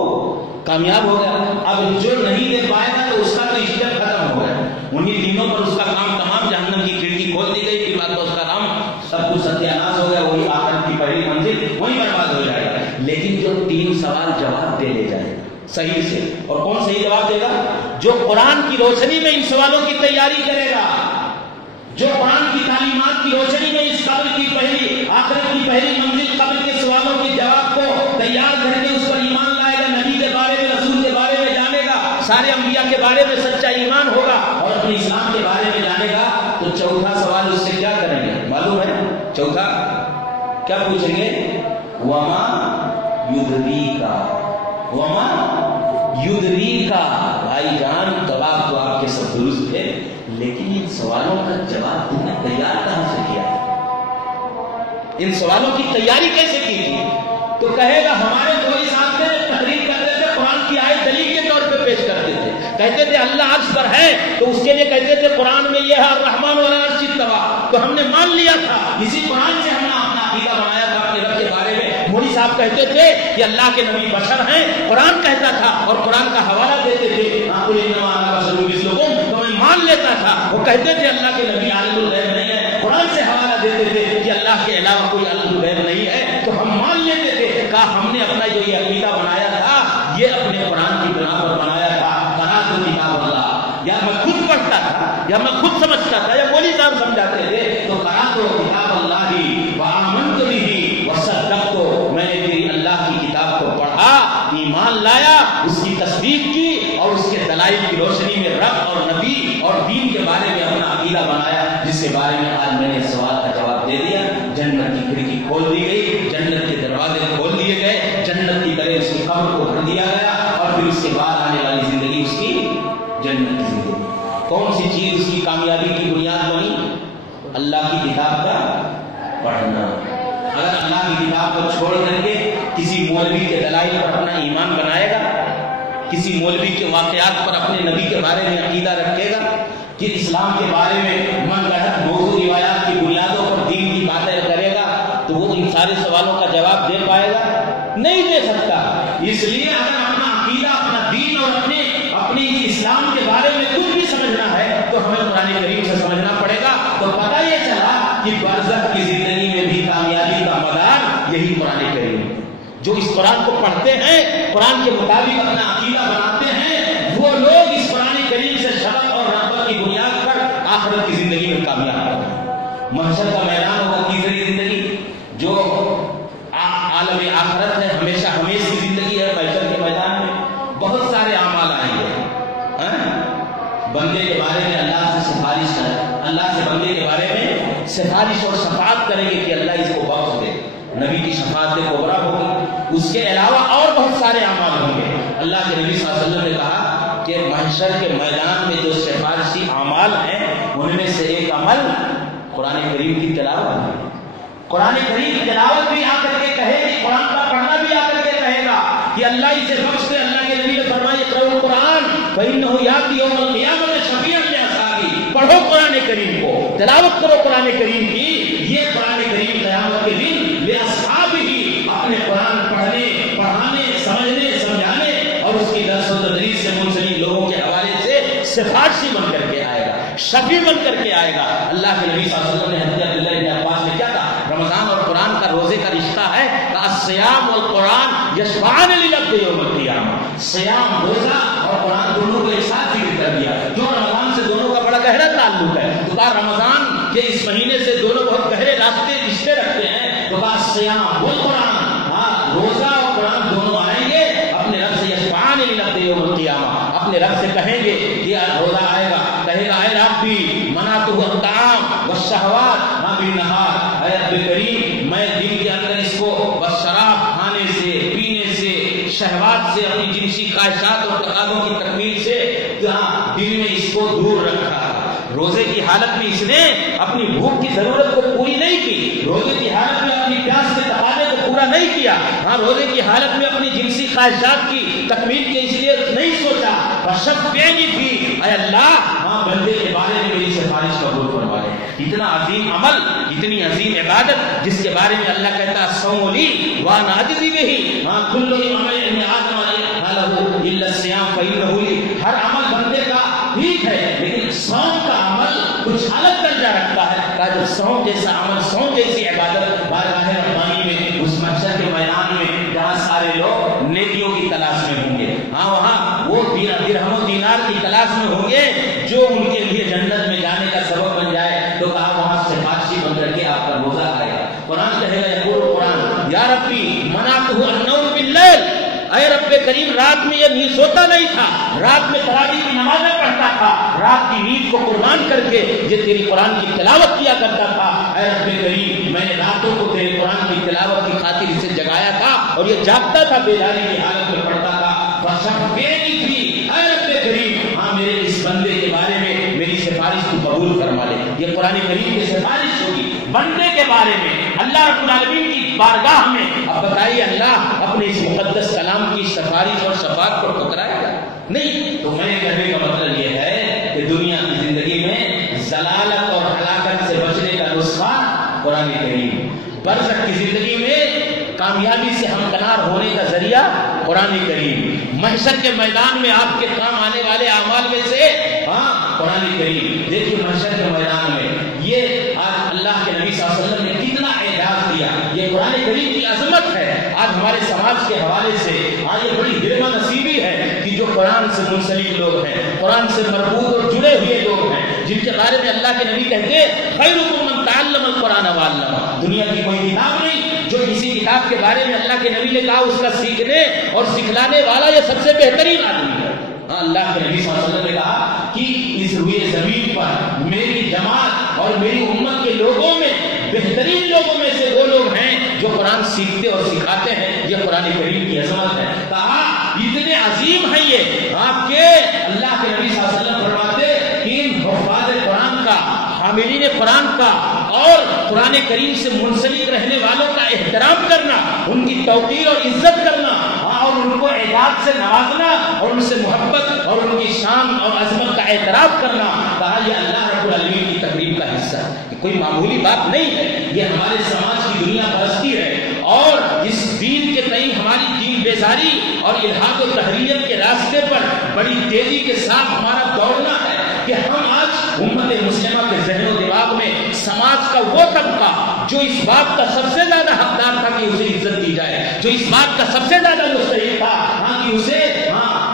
کامیاب ہوگا۔ اب جو نہیں دے پائے گا تو اس کا تو اسٹیپ ختم ہو گیا، انہیں دنوں پر اس کا کام تمام، جہنم کی کھڑکی کھول دی گئی، پھر بعد میں اس کا کام سب کچھ ستیاناش ہو گیا، وہی آخرت کی پہلی منزل وہی برباد ہو جائے گا۔ لیکن جو 3 سوال جواب دے لے جائے گا صحیح سے، اور کون صحیح جواب دے گا؟ جو قرآن کی روشنی میں ان سوالوں کی تیاری کرے گا، جو قرآن کی تعلیمات کی روشنی میں اس قبر کی پہلی، آخرت کی پہلی منزل قبر کے سوالوں کے جواب کو تیار کر کے اس پر ایمان لائے گا، نبی کے بارے میں، رسول کے بارے میں جانے گا، سارے انبیاء کے بارے میں سچا ایمان ہوگا اور اپنے اسلام کے بارے میں جانے گا، تو چوتھا سوال اس سے کیا کریں گے معلوم ہے؟ چوتھا کیا پوچھیں گے؟ وما یدریکا، وما یدریکا۔ بھائی جان جواب تو آپ کے سب درست ہے، لیکن ان سوالوں کا جواب تم نے تیار کہاں سے کیا؟ ان سوالوں کی تیاری کیسے کی تھی؟ تو کہے گا ہمارے کوئی ساتھ میں تحریر کرتے تھے، قرآن کی آیت دلیل کے طور پہ پیش کرتے تھے، کہتے تھے اللہ عرش پر ہے تو اس کے لیے کہتے تھے قرآن میں یہ ہے الرحمن علی العرش استویٰ، تو ہم نے مان لیا تھا، اسی قرآن سے ہم نے اپنا عقیدہ بنایا تھا اپنے رب کے بارے میں۔ مولوی صاحب کہتے تھے کہ اللہ کے نبی بشر ہیں، قرآن کہتا تھا اور قرآن کا حوالہ دیتے تھے، تو میں مان لیتا تھا۔ وہ کہتے تھے اللہ کے نبی عالم الغیب نہیں ہے، قرآن سے حوالہ دیتے تھے کہ اللہ کے علاوہ کوئی عالم الغیب نہیں ہے، تو ہم مان لیتے تھے۔ کہا ہم نے اپنا جو یہ عقیدہ بنایا تھا یہ اپنے قرآن کی بنا پر بنایا تھا، قرآن کتاب اللہ، یا میں خود پڑھتا تھا یا میں خود سمجھتا تھا یا مولوی صاحب سمجھاتے تھے، تو قرآن کتاب اللہ ہی وآمنت بہ وصدقت، میں نے تیری اللہ کی کتاب کو پڑھا، ایمان لایا، اس کی تصدیق کی اور اس کے دلائل کی روشنی میں رب اور نبی اور دین کے بارے میں اپنا عقیدہ بنایا، جس سے کے بارے میں آج میں نے سوال کا جواب دے دیا. جنت کی کھڑکی کھول دی گئی, جنت کے دروازے کھول دیے گئے, جنت کی طرح اس کی قبر کو بھر دیا گیا, اور پھر اس کے بعد آنے والی زندگی اس کی جنت کی زندگی. کون سی چیز اس کی کامیابی کی بنیاد بنی؟ اللہ کی کتاب کا پڑھنا. اگر اللہ کی کتاب کو چھوڑ کر کے کسی مولوی کے دلائل پر اپنا ایمان بنائے گا, کسی مولوی کے واقعات پر اپنے نبی کے بارے میں عقیدہ رکھے گا, کہ اسلام کے بارے میں من گھڑت موضوع روایات کی بنیادوں پر دین کی باتیں کرے گا, تو وہ ان سارے سوالوں کا جواب دے پائے گا؟ نہیں دے سکتا. اس لیے اگر اپنا عقیدہ, اپنا دین اور اپنی اسلام کے بارے میں کچھ بھی سمجھنا ہے تو ہمیں قرآن کریم سے سمجھنا پڑے گا. تو پتہ یہ چلا کہ برزخ کی زندگی میں بھی کامیابی کا مدار یہی قرآن کریم ہے. جو اس قرآن کو پڑھتے ہیں, قرآن کے مطابق اپنا عقیدہ بناتے ہیں, وہ لوگ اس قرآن کریم سے شبق اور رغبت کی بنیاد پر آخرت کی زندگی میں کامیاب ہوتے ہیں. محشر کا میدان ہوگا تیسری زندگی, جو عالم آخرت ہے, ہمیشہ ہمیشہ کی زندگی ہے. محشر کے میدان میں بہت سارے اعمال آئیں گے. بندے کے بارے میں اللہ سے سفارش کرے, اللہ سے بندے کے بارے میں سفارش اور شفاعت کریں گے کہ اللہ اس کو بخش دے. نبی کی شفاعت کبریٰ ہوگی. اس کے علاوہ اور بہت سارے اعمال ہوں گے. اللہ کے نبی صلی اللہ علیہ وسلم نے کہا کہ محشر کے میدان میں جو سفارشی اعمال ہیں, ان میں سے ایک عمل قرآن کریم کی تلاوت ہے. قرآن کریم کی تلاوت بھی آ کر کے کہے گی, قرآن کا پڑھنا بھی آ کر کے کہے گا کہ اللہ اسے بخش دے. اللہ کے نبی نے فرمایا اقرؤوا القرآن فإنه یأتی یوم القیامۃ شفیعا لأصحابہ. پڑھو قرآن کریم کو, تلاوت کرو قرآن کریم کی. یہ قرآن کریم قیامت کے دن لأصحابہ, اپنے قرآن پڑھنے, پڑھانے, سمجھنے, سمجھانے اور اس کی درس و تدریس سے منسلک لوگوں کے حوالے سے سفارشی بن کر کے آئے گا, شفیع بن کر کے آئے گا. اللہ کے نبی صلی اللہ علیہ وسلم نے حضرت عبداللہ بن عباس نے کیا کہا, رمضان اور قرآن کا روزے کا رشتہ ہے کہ الصیام والقرآن یشفعان للعبد یوم القیامہ. سیام, روزہ اور قرآن دونوں کو ایک ساتھ ذکر کر دیا, جو رمضان سے دونوں کا بڑا گہرا تعلق ہے. تو کہا رمضان کے اس مہینے سے دونوں بہت گہرے رشتے رکھتے ہیں. تو کہا سیام والقرآن, روزہ اور قرآن دونوں آئیں گے اپنے رب سے یشفعان للعبد یوم القیامہ. اپنے رب سے کہیں گے کہ روزہ آئے گا, کہے گا اے ربی منعتہ الطعام والشہوات بالنہار. اے رب کریم, میں دن کے اندر اس کو بس شراب کھانے سے, پینے سے, شہوات سے, اپنی جنسی خواہشات اور تقاضوں کی تکمیل سے دن میں اس کو دور رکھا. روزے کی حالت میں اس نے اپنی بھوک کی ضرورت کو پوری نہیں کی, روزے کی حالت میں اپنی پیاس کے تقاضے کو پورا نہیں کیا, روزے کی حالت میں اپنی جنسی خواہشات کی تکمیل کے اس لیے نہیں سوچا. فشفعنی فی, اے اللہ بندے کے بارے میں میری سفارش قبول فرما لے. اتنا عظیم عمل, اتنی عظیم عبادت جس کے بارے میں اللہ کہتا ہے الصوم لی وانا اجزی بہ. کل عمل ابن آدم له الا الصيام فانه لی. ہر عمل بندے کا ٹھیک ہے, لیکن صوم کا عمل کچھ الگ درجہ رکھتا ہے. کہ جب صوم جیسا عمل, صوم جیسی عبادت بارگاہ رحمانی میں, اس محشر کے میدان میں جہاں سارے لوگ نیکیوں کی تلاش میں ہوں گے, وہاں وہ درہم و دینار کی تلاش میں ہوں گے جو ان کے لیے جنت میں جانے کا سبب بن جائے. تو کہا وہاں سفارشی بن کر کے آپ کا روزہ آئے گا. قرآن کہے گا یقول قرآن یا ربی منعتہ النوم باللیل, اے رب کریم رات میں یہ نیند سوتا نہیں تھا, رات میں تراویح کی نمازیں پڑھتا تھا, رات کی نیند کو قربان کر کے یہ تیری قرآن کی تلاوت کیا کرتا تھا. اے رب کریم میں نے راتوں کو تیرے قرآن کی تلاوت کی خاطر اسے جگایا تھا اور یہ جاگتا تھا, بیداری کی حالت میں پڑھتا تھا. فشفعنی فی, اے رب کریم میرے اس بندے کے بارے میں میری سفارش تو قبول فرما لے. یہ قرآن کریم کی سفارش ہوگی بندے کے بارے میں اللہ رب العالمین کی بارگاہ میں. اب بتائیے اللہ اپنے اس مقدس کلام کی سفارش اور شفاعت کو ٹھکرائے گا؟ نہیں. تو میرے کہنے کا مطلب یہ ہے کہ دنیا کی زندگی میں ضلالت اور ہلاکت سے بچنے کا نسخہ قرآن کریم, برزخ کی زندگی میں کامیابی سے ہمکنار ہونے کا ذریعہ قرآن کریم, محشر کے میدان میں آپ کے کام آنے والے اعمال میں سے قرآن کریم. دیکھیے محشر کے میدان میں یہ آج اللہ کے نبی صلی اللہ علیہ وسلم نے کتنا اعجاز دیا. یہ قرآن کریم کی عظمت ہے. آج ہمارے سماج کے حوالے سے آج یہ بڑی ہرمہ نصیبی ہے کہ جو قرآن سے منسلک لوگ ہیں, قرآن سے مربوط اور جڑے ہوئے لوگ ہیں, جن کے بارے میں اللہ کے نبی کہتے خیرکم من تعلم القرآن وعلمہ. دنیا کی کوئی کتاب نہیں جو کسی کتاب کے بارے میں اللہ کے نبی نے کہا اس کا سیکھنے اور سکھلانے والا یہ سب سے بہترین آدمی ہے. اللہ کے نبی صلی اللہ علیہ وسلم نے کہا کہ اس روئے زمین پر میری جماعت اور میری امت کے لوگوں میں بہترین لوگوں میں سے وہ لوگ ہیں جو قرآن سیکھتے اور سکھاتے ہیں. یہ قرآن کریم کی عظمت ہے. کہا اتنے عظیم ہیں یہ آپ کے اللہ کے نبی صلی اللہ علیہ وسلم فرماتے کہ ان حفاظ قرآن کا، حاملین قرآن کا اور قرآن کریم سے منسلک رہنے والوں کا احترام کرنا، ان کی توقیر اور عزت کرنا اور ان کو اعزاز سے نوازنا اور ان سے محبت اور ان کی شان اور عظمت کا اعتراف کرنا، کہا یہ اللہ رب العالمین کی تقریب کا حصہ ہے. کوئی معمولی بات نہیں ہے. یہ ہمارے سماج کی دنیا پرستی ہے اور اس دین کے تئیں ہماری دین بیزاری اور الحاد و تحریت کے راستے پر بڑی تیزی کے ساتھ ہمارا دوڑنا ہے کہ ہم آج امت مسلمہ کے ذہن و دماغ میں سماج کا وہ طبقہ جو اس بات کا سب سے زیادہ حقدار تھا کہ اسے عزت دی جائے، جو اس بات کا سب سے زیادہ مستحق تھا کہ اسے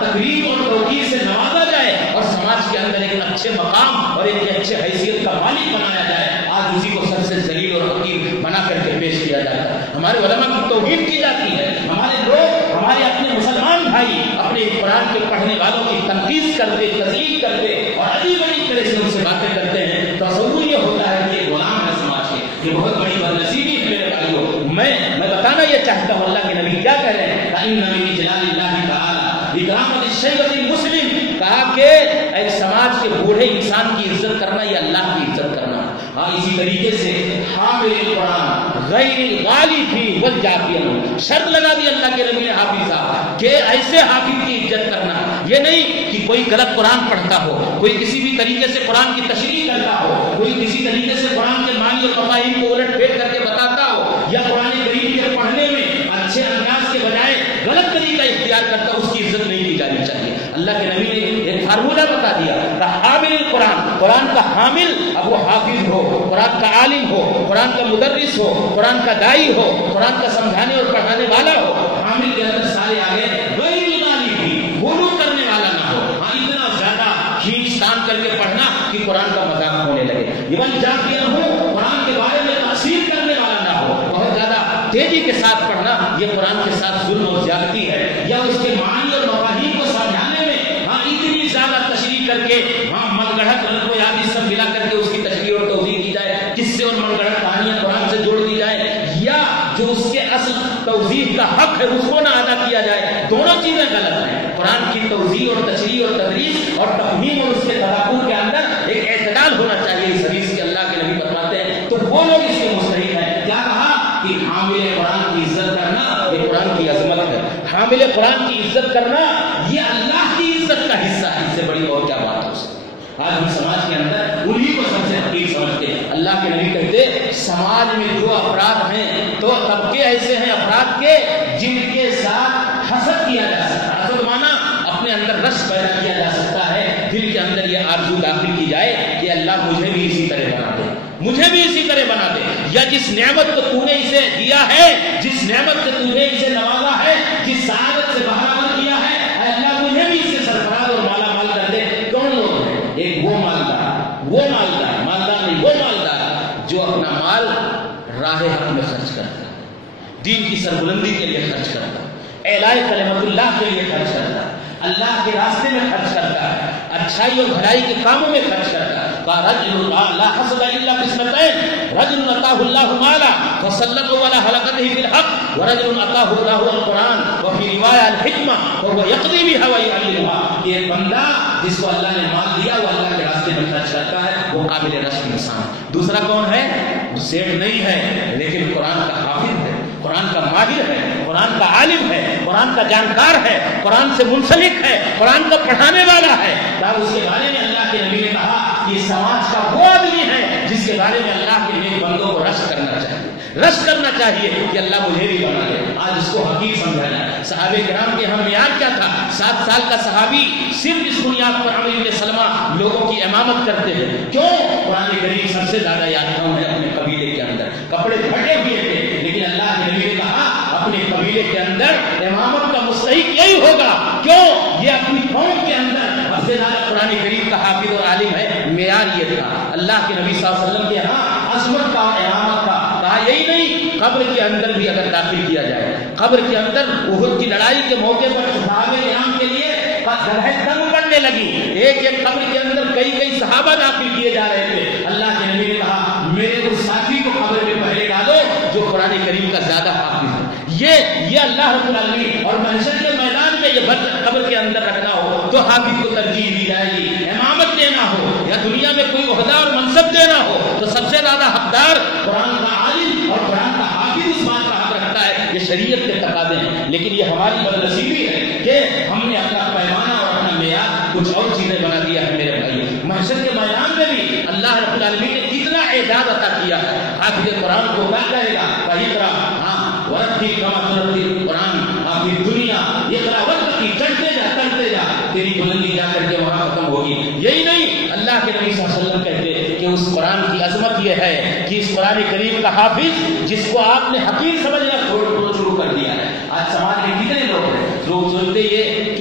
تقریب اور توقیر سے نوازا جائے اور سماج کے اندر ایک اچھے مقام اور ایک اچھے حیثیت کا مالک بنایا جائے، آج اسی کو سب سے ذلیل اور حقیر بنا کر کے پیش کیا جاتا ہے. ہمارے علماء کی توہین کی جاتی ہے. ہمارے لوگ، ہمارے اپنے مسلمان بھائی اپنے قرآن کے پڑھنے والوں کی تنقید کرتے، تذلیل کرتے اور عجیب عجیب طرح سے ان سے باتیں کرتے ہیں. تصور یہ ہوتا ہے کہ یہ غلام ہے سماج کے. یہ بہت بڑی بدنصیبی ہے میرے بھائیوں. میں بتانا یہ چاہتا ہوں اللہ کے نبی کیا کہہ رہے ہیں. ان من جلال اللہ تعالی اکرام الشیخ المسلم، کہا کہ ایک سماج کے بوڑھے انسان کی عزت کرنا یہ اللہ کی عزت کرنا. اسی طریقے سے حامل قرآن غیر الغالی فی والجافی، شرط لگا دی اللہ کے نبی نے حافظ صاحب کہ ایسے حافظ کی عزت کرنا. یہ نہیں کہ کوئی غلط قرآن پڑھتا ہو، کوئی کسی بھی طریقے سے قرآن کی تشریح کرتا ہو، کوئی کسی طریقے سے قرآن کے معنی اور مفاہیم کو الٹ پھیر کر کے بتاتا ہو، یا قرآن کریم کے پڑھنے میں اچھے انداز کے بجائے غلط طریقہ اختیار کرتا ہو، اس کی عزت نہیں کی جانی چاہیے. اللہ کے نبی نے ایک فارمولہ بتا دیا کہ حامل قرآن، قرآن کا حامل اب وہ حافظ ہو، قرآن کا عالم ہو، قرآن کا مدرس ہو، قرآن کا دائی ہو، قرآن کا سمجھانے اور پڑھانے والا ہو. حامل کے اندر سارے آگے غیر الغالی بھی غلو کرنے والا نہ ہو. اتنا زیادہ کھینچ تان کر کے پڑھنا کہ قرآن کا مذاق ہونے لگے. ایون جافیہ ہو، قرآن کے بارے میں تاثیر کرنے والا نہ ہو. بہت زیادہ تیزی کے ساتھ پڑھنا یہ قرآن کے ساتھ ظلم اور زیادتی ہے. یا اس کے معنی اور مفاہیم کو سمجھانے میں اتنی زیادہ تشریح کر کے من گڑھت روایات سب ملا کر کے اس کی تشریح اور توضیح کی جائے، قصے اور من گڑھت کہانیاں قرآن سے جوڑ دی جائے، یا جو اس کے اصل توضیح کا حق ہے اس کو نہ ادا کیا جائے. دونوں چیزیں غلط ہیں. قرآن کی توضیح اور تشریح اور تدریس اور تفہیم اور اس کے تدبر کے اندر ایک اعتدال ہونا چاہیے. اس حدیث کے اللہ کے نبی بتاتے ہیں. تو وہ لوگ اس کے مستحق ہیں. کیا کہا کہ حامل قرآن کی عزت کرنا یہ قرآن کی عظمت ہے. حامل قرآن کی عزت کرنا یہ اللہ کی عزت کا حصہ ہے. اس سے بڑی اور کیا بات ہو سکتی ہے. آج ہم سماج کے اندر انہی کو سب سے حقیر سمجھتے ہیں. اللہ کے نبی کہتے سماج میں جو افراد ہیں تو طبقے ایسے ہیں افراد کے جن کے ساتھ حسد کیا جا سکتا ہے. حسد مانا اپنے اندر رشک پیدا کیا جا سکتا ہے. دل کے اندر یہ آرزو داخل کی جائے کہ اللہ مجھے بھی اسی طرح بنا دے، مجھے بھی اسی طرح بنا دے. یا جس نعمت کو تو نے اسے دیا ہے، جس نعمت سے تو نے اسے نوازا ہے، جس سعادت سے بہرامد کیا ہے، اے اللہ مجھے بھی اسے سرفراز اور مالا مال کر دے. کون لوگ ہیں؟ ایک وہ مالدار نہیں، وہ مالدار جو اپنا مال راہ حق میں خرچ کرتا ہے، دین کی سربلندی کے لیے خرچ کرتا ہے، اعلاء کلمت اللہ کے لیے خرچ کرتا ہے، اللہ کے راستے میں خرچ کرتا ہے، اچھائی اور بھلائی کے کاموں میں خرچ کرتا ہے. رجل لا حسد الا قسمتين، رجل اتاه الله مالا فسلطه على حلقته في الحق، ورجل اتاه الله القرآن وفي روايه الحكمه وهو يقضي بها ويعلمها. یہ بندہ جس کو اللہ نے مال دیا وہ اللہ کے راستے میں خرچ کرتا ہے، وہ قابل رشک انسان. دوسرا کون ہے؟ سیٹ نہیں ہے لیکن قرآن کا حافظ ہے، قرآن کا ماہر ہے، قرآن کا عالم ہے، قرآن کا جانکار ہے، قرآن سے منسلک ہے، قرآن کا پڑھانے والا ہے. تب اس کے بارے میں اللہ کے نبی نے کہا یہ سماج کا وہ آدمی ہے جس کے بارے میں اللہ کے نیک بندوں کو رشک کرنا چاہیے کہ اللہ مجھے بھی بنا دے. آج اس کو حقیق سمجھانا ہے. صحابہ کرام کے ہم معیار کیا تھا؟ 7 سال کا صحابی صرف اس بنیاد پر عمر بن سلمہ لوگوں کی امامت کرتے تھے. کیوں؟ قرآن کریم سب سے زیادہ یاد تھا انہیں اپنے قبیلے کے اندر. کپڑے پھٹے ہوئے تھے لیکن اللہ کے نبی نے کہا اپنے قبیلے کے اندر امامت کا مستحق یہی ہوگا. کیوں؟ یہ اپنی قوم کے اندر سب سے زیادہ قرآن کریم کا حافظ اور عالم ہے. معیار یہ تھا. اللہ کے نبی صلی اللہ علیہ وسلم کے یہاں عظمت کا امامت کا کہا یہی نہیں، قبر کے اندر بھی اگر داخل کیا جائے، قبر کے اندر احد کی لڑائی کے موقع پر صحابہ کرام کے لیے جگہ تنگ پڑنے لگی، ایک ایک قبر کے اندر کئی کئی صحابہ داخل کیے جا رہے تھے۔ اللہ کے نبی نے کہا میرے اس ساتھی کو قبر میں پہلے ڈالو جو قرآن کریم کا زیادہ حافظ ہے۔ یہ اللہ رب العالمین، اور محشر کے میدان میں یہ قبر کے اندر رکھنا ہو تو حافظ کو ترجیح دی جائے گی، امامت دینا ہو یا دنیا میں کوئی عہدہ اور منصب دینا ہو تو سب سے زیادہ حقدار قرآن کا عالم اور قرآن کا حافظ اس بات کا حق رکھتا ہے۔ یہ شریعت کے تقاضے ہیں، لیکن یہ ہماری بدنصیبی ہے کہ ہم نے اپنا پیمانہ اور اپنا معیار کچھ اور چیزیں بنا دیا ہے۔ میرے بھائی، محشر کے میدان میں بھی اللہ رب العالمین نے اتنا اعزاز عطا کیا ہے، حافظ قرآن کو کیا کہے گا؟ اقرا، ہاں ورتی کما ترتی قرآن، حافظ دنیا اقرا ورتی، چڑھتے جا چڑھتے جا، تیری بلندی جا کر کے وہاں ختم ہوگی۔ یہی نہیں، اللہ کے نبی صلی اللہ علیہ وسلم کہتے کہ اس قرآن کی عظمت یہ ہے کہ اس قرآن کریم کا حافظ جس کو آپ نے حقیر سمجھنا شروع کر دیا ہے۔ آج سماج میں کتنے لوگ ہیں، لوگ سوچتے یہ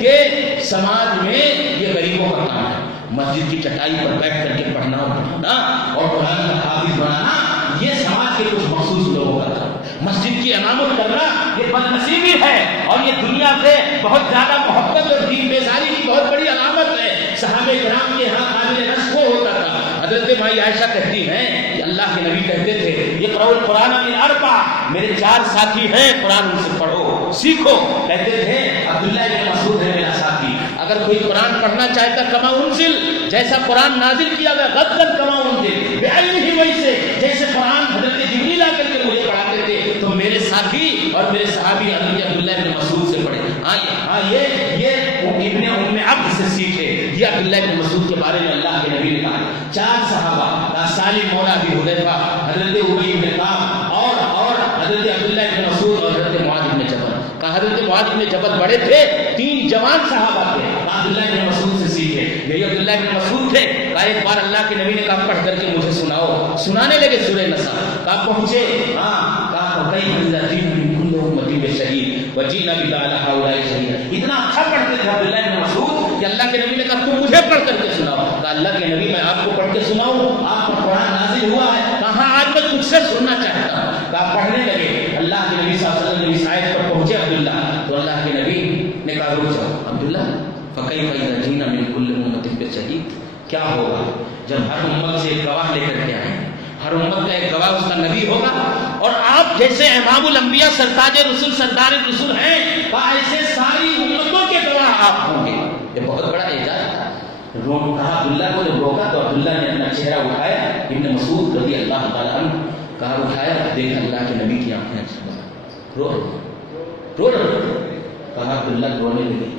کہ سماج میں یہ غریبوں کا کام ہے، مسجد کی چٹائی پر بیٹھ کر کے پڑھنا اور قرآن کا حافظ بنانا یہ سماج کے کچھ مخصوص لوگوں کا کام۔ مسجد کی امامت کرنا یہ بدنصیبی ہے اور یہ دنیا سے بہت زیادہ محبت اور دین بیزاری کی بہت بڑی علامت ہے۔ صحابہ کرام کے ہاں قابل رشک ہوتا تھا۔ حضرت مائی عائشہ کہتی ہیں کہ اللہ کے نبی کہتے تھے اقرأوا القرآن من اربع، میرے 4 ساتھی ہیں، قرآن ان سے پڑھو سیکھو۔ کہتے تھے عبداللہ بن مسعود ہے میرا ساتھی، اگر کوئی قرآن پڑھنا چاہتا کما انزل، جیسا قرآن نازل کیا گیا غدًا کما انزل، بعینہ ہی ویسے جیسے قرآن حضرت جبریل آ کر کے مجھے پڑھاتے تھے تو میرے ساتھی اور میرے صحابی حضرت عبداللہ بن مسعود سے پڑھے۔ ہاں یہ ابن ام عبد سے سیکھے۔ یہ عبداللہ بن مسعود کے بارے میں اللہ کے نبی نے کہا 4 صحابہ، سالم مولا ابی حذیفہ، حضرت ابی بن کعب اور حضرت عبداللہ بن مسعود اور حضرت معاذ بن جبل۔ کہا حضرت معاذ بن جبل بڑے تھے، 3 جوان صحابہ تھے، عبداللہ بن مسعود سے سیکھے۔ یہی عبداللہ بن مسعود تھے۔ کہا ایک بار اللہ کے نبی نے کہا پڑھ کر کے مجھے سناؤ، سنانے لگے سورہ نساء۔ کہا پہنچے، کہا کئی منزلین من کل امتی بشہید وجینا بک علی ہؤلاء شہیدا۔ اتنا اچھا پڑھتے تھے عبداللہ بن مسعود کہ اللہ کے نبی نے کہا تم مجھے پڑھ کر کے سناؤ۔ کہا اللہ کے نبی میں آپ کو پڑھ کے سناؤں؟ آپ پر قرآن نازل ہوا ہے۔ کہاں آج میں تجھ سے سننا چاہتا ہوں۔ کہا پڑھنے لگے۔ اللہ کے نبی صلی اللہ علیہ وسلم اس آیت پر پہنچے عبداللہ، تو اللہ کے نبی نے کہا رک جاؤ عبداللہ، فکیف اذا جئنا من کل امۃ بشہید، کیا ہوگا جب ہر امت سے ایک گواہ لے کر کے آئیں، ہر امت کا ایک گواہ اس کا نبی ہوگا، اور آپ جیسے امام الانبیاء سرتاج رسول سردار رسول ہیں، ایسے ساری امتوں کے گواہ آپ ہوں گے۔ یہ بہت بڑا اعزاز تھا۔ کہا عبداللہ کو جب روکا تو عبداللہ نے اپنا چہرہ اٹھایا، ابن مسعود رضی اللہ تعالیٰ عنہ، کہا اٹھایا، دیکھا اللہ کے نبی کی آنکھیں رو رہے۔ کہا عبداللہ رونے لگے۔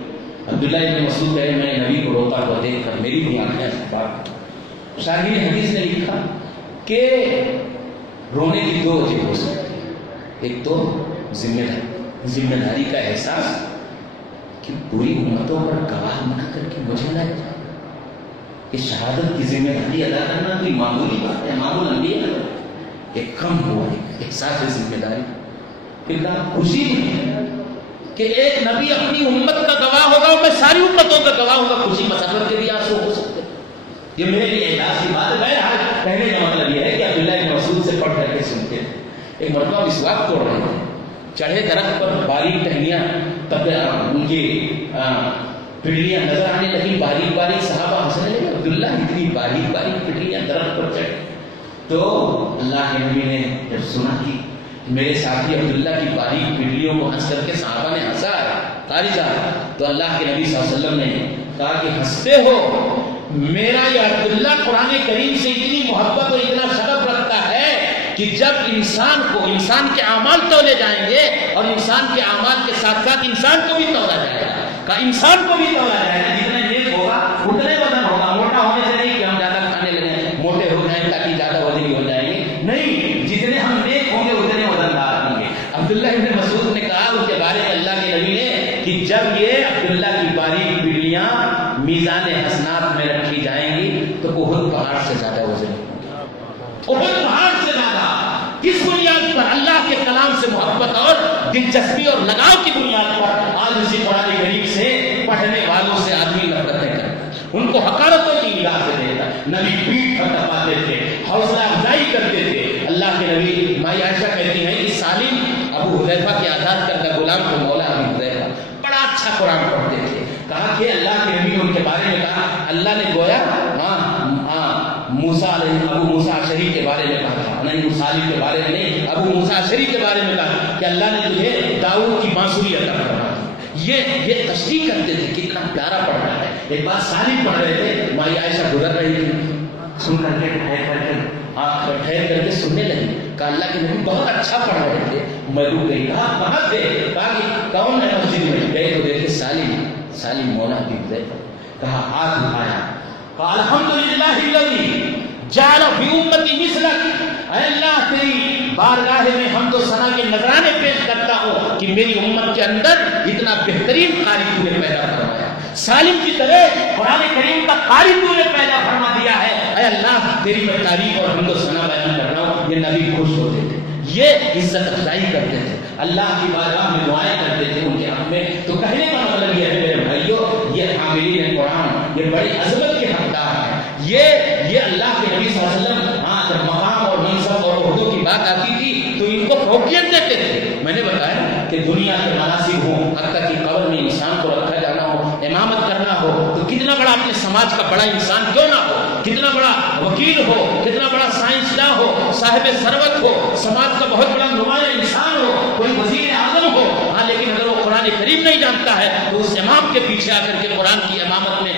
عبداللہ ابن مسعود کہے میں نبی کو روتا ہوا دیکھ کر میری بھی آنکھیں بات۔ شاہین حدیث نے لکھا کہ رونے کی 2 وجہ ہو سکتی ہے۔ ایک تو ذمہ داری کا احساس کہ پوری امتوں پر گواہ بنا کر کے مجھے نہ جائے، کہ شہادت کی ذمہ داری ادا کرنا کوئی معمولی بات ہے، امام الانبیاء ایک کم ہوا ہے احساس ذمہ داری۔ پھر خوشی ہے کہ ایک نبی اپنی امت کا گواہ ہوگا اور میں ساری امتوں کا گواہ ہوگا، خوشی مسرت کے بھی آنسو ہو سکتے ہیں۔ یہ میرے لیے احساس کی بات ہے۔ کہنے کا مطلب یہ ہے کہ عبداللہ بن مسعود سے پڑھ کر کے سنتے ہیں۔ ایک مرتبہ مسواک توڑ رہے تھے، چڑھے درخت پر باریک ٹہنیاں تب ان کی پڑھیاں نظر آنے لگی، باریک باریک، صحابہ ہنسنے لگے، عبداللہ اتنی باریک باریک پڑھیاں درخت پر چڑھ۔ تو اللہ کے نبی نے جب سنا کہ میرے ساتھی عبداللہ کی باریک پڑھیوں کو ہنس کر کے صحابہ نے ہنسا قاری صاحب، تو اللہ کے نبی صلی اللہ علیہ وسلم نے کہا کہ ہنستے ہو، میرا یہ عبداللہ قرآن کریم سے اتنی محبت اور اتنا شغف رکھتا ہے کہ جب انسان کے اعمال تولے جائیں گے اور انسان کے اعمال کے ساتھ ساتھ انسان کو بھی تولا جائے گا، کہ انسان کو بھی تولا جائے گا، جتنا نیک ہوگا اتنے وزن ہوگا۔ موٹا ہونے سے نہیں کہ ہم زیادہ کھانے لگیں موٹے ہو جائیں تاکہ زیادہ وزنی ہو جائیں گے، نہیں، جتنے ہم نیک ہوں گے اتنے وزندار ہوں گے۔ عبداللہ ابن مسعود نے کہا ان کے بارے میں اللہ کے نبی نے کہ جب یہ عبداللہ کی باریک پڑھیاں میزان حسنات میں رکھی جائیں گی تو احد پہاڑ سے زیادہ وزن ہوگا۔ احد پہاڑ سے زیادہ، کس بنیاد پر؟ اللہ کے کلام سے محبت اور دلچسپی اور لگاؤ کی بنیاد پر۔ آج اسی قرآن کریم سے پڑھنے والوں سے آدمی نفرتیں کرتا ہے، ان کو حقارتوں کی نگاہ سے دیکھتا ہے۔ نبی پیٹھ پر ٹپاتے تھے، حوصلہ افزائی کرتے تھے۔ اللہ کے نبی مائی عائشہ کہتی ہیں کہ سالم ابو حذیفہ کے آزاد کردہ غلام کو مولا ابو حذیفہ بڑا اچھا قرآن پڑھتے تھے، کہا کہ اللہ کے نبی نے ان کے بارے میں کہا، اللہ نے گویا موسیٰ ابو موسیٰ اشعری کے بارے میں کہا، نہیں صالح کے بارے میں نہیں، ابو موسیٰ اشعری کے بارے میں کہا کہ اللہ نے تجھے داؤد کی بانسری عطا فرما دی۔ یہ تشریح کرتے تھے، کتنا پیارا پڑھ رہا ہے۔ ایک بار صالح پڑھ رہے تھے، مائی عائشہ گزر رہی تھی، سن کر کے ٹھہر کر کے سننے لگی، کہا اللہ کے نبی بہت اچھا پڑھ رہے تھے، میں رک گئی، کہا کہاں تھے؟ کہا کہ کون ہے مسجد میں؟ گئے تو دیکھے صالح مولا بھی گئے، کہا ہاتھ اٹھایا، کہا الحمدللہ الذی جعل فی امتی مثلک، اے اللہ تیری بارگاہ میں حمد و ثنا کے نذرانے پیش کرتا ہوں کہ میری امت کے اندر اتنا بہترین قاری تو نے پیدا فرمایا، سالم کی طرح قرآن کریم کا قاری تو نے پیدا فرما دیا ہے، اے اللہ تیری میں تعریف اور حمد و ثنا بیان کر رہا ہوں۔ یہ نبی خوش ہوتے تھے، یہ عزت افزائی کرتے تھے، اللہ کی بارگاہ میں دعائیں کرتے تھے ان کے حق میں۔ تو کہنے کا مطلب یہ ہے میرے بھائیو، یہ حاملین قرآن یہ بڑی عظمت کے حقدار ہیں۔ یہ اللہ کے نبی صلی اللہ علیہ وسلم جب مقام اور منصب اور عہدوں کی بات آتی تھی تو ان کو فوقیت دیتے تھے۔ میں نے بتایا کہ دنیا کے مناصب ہوں، حتیٰ کہ قبر میں انسان کو رکھا جانا ہو، امامت کرنا ہو، تو کتنا بڑا اپنے سماج کا بڑا انسان کیوں نہ ہو، کتنا بڑا وکیل ہو، کتنا بڑا سائنسداں ہو، صاحب ثروت ہو، سماج کا بہت بڑا نمایاں انسان ہو، کوئی وزیر اعظم ہو، ہاں لیکن اگر وہ قرآن کریم نہیں جانتا ہے تو اس امام کے پیچھے آ کر کے قرآن کی امامت میں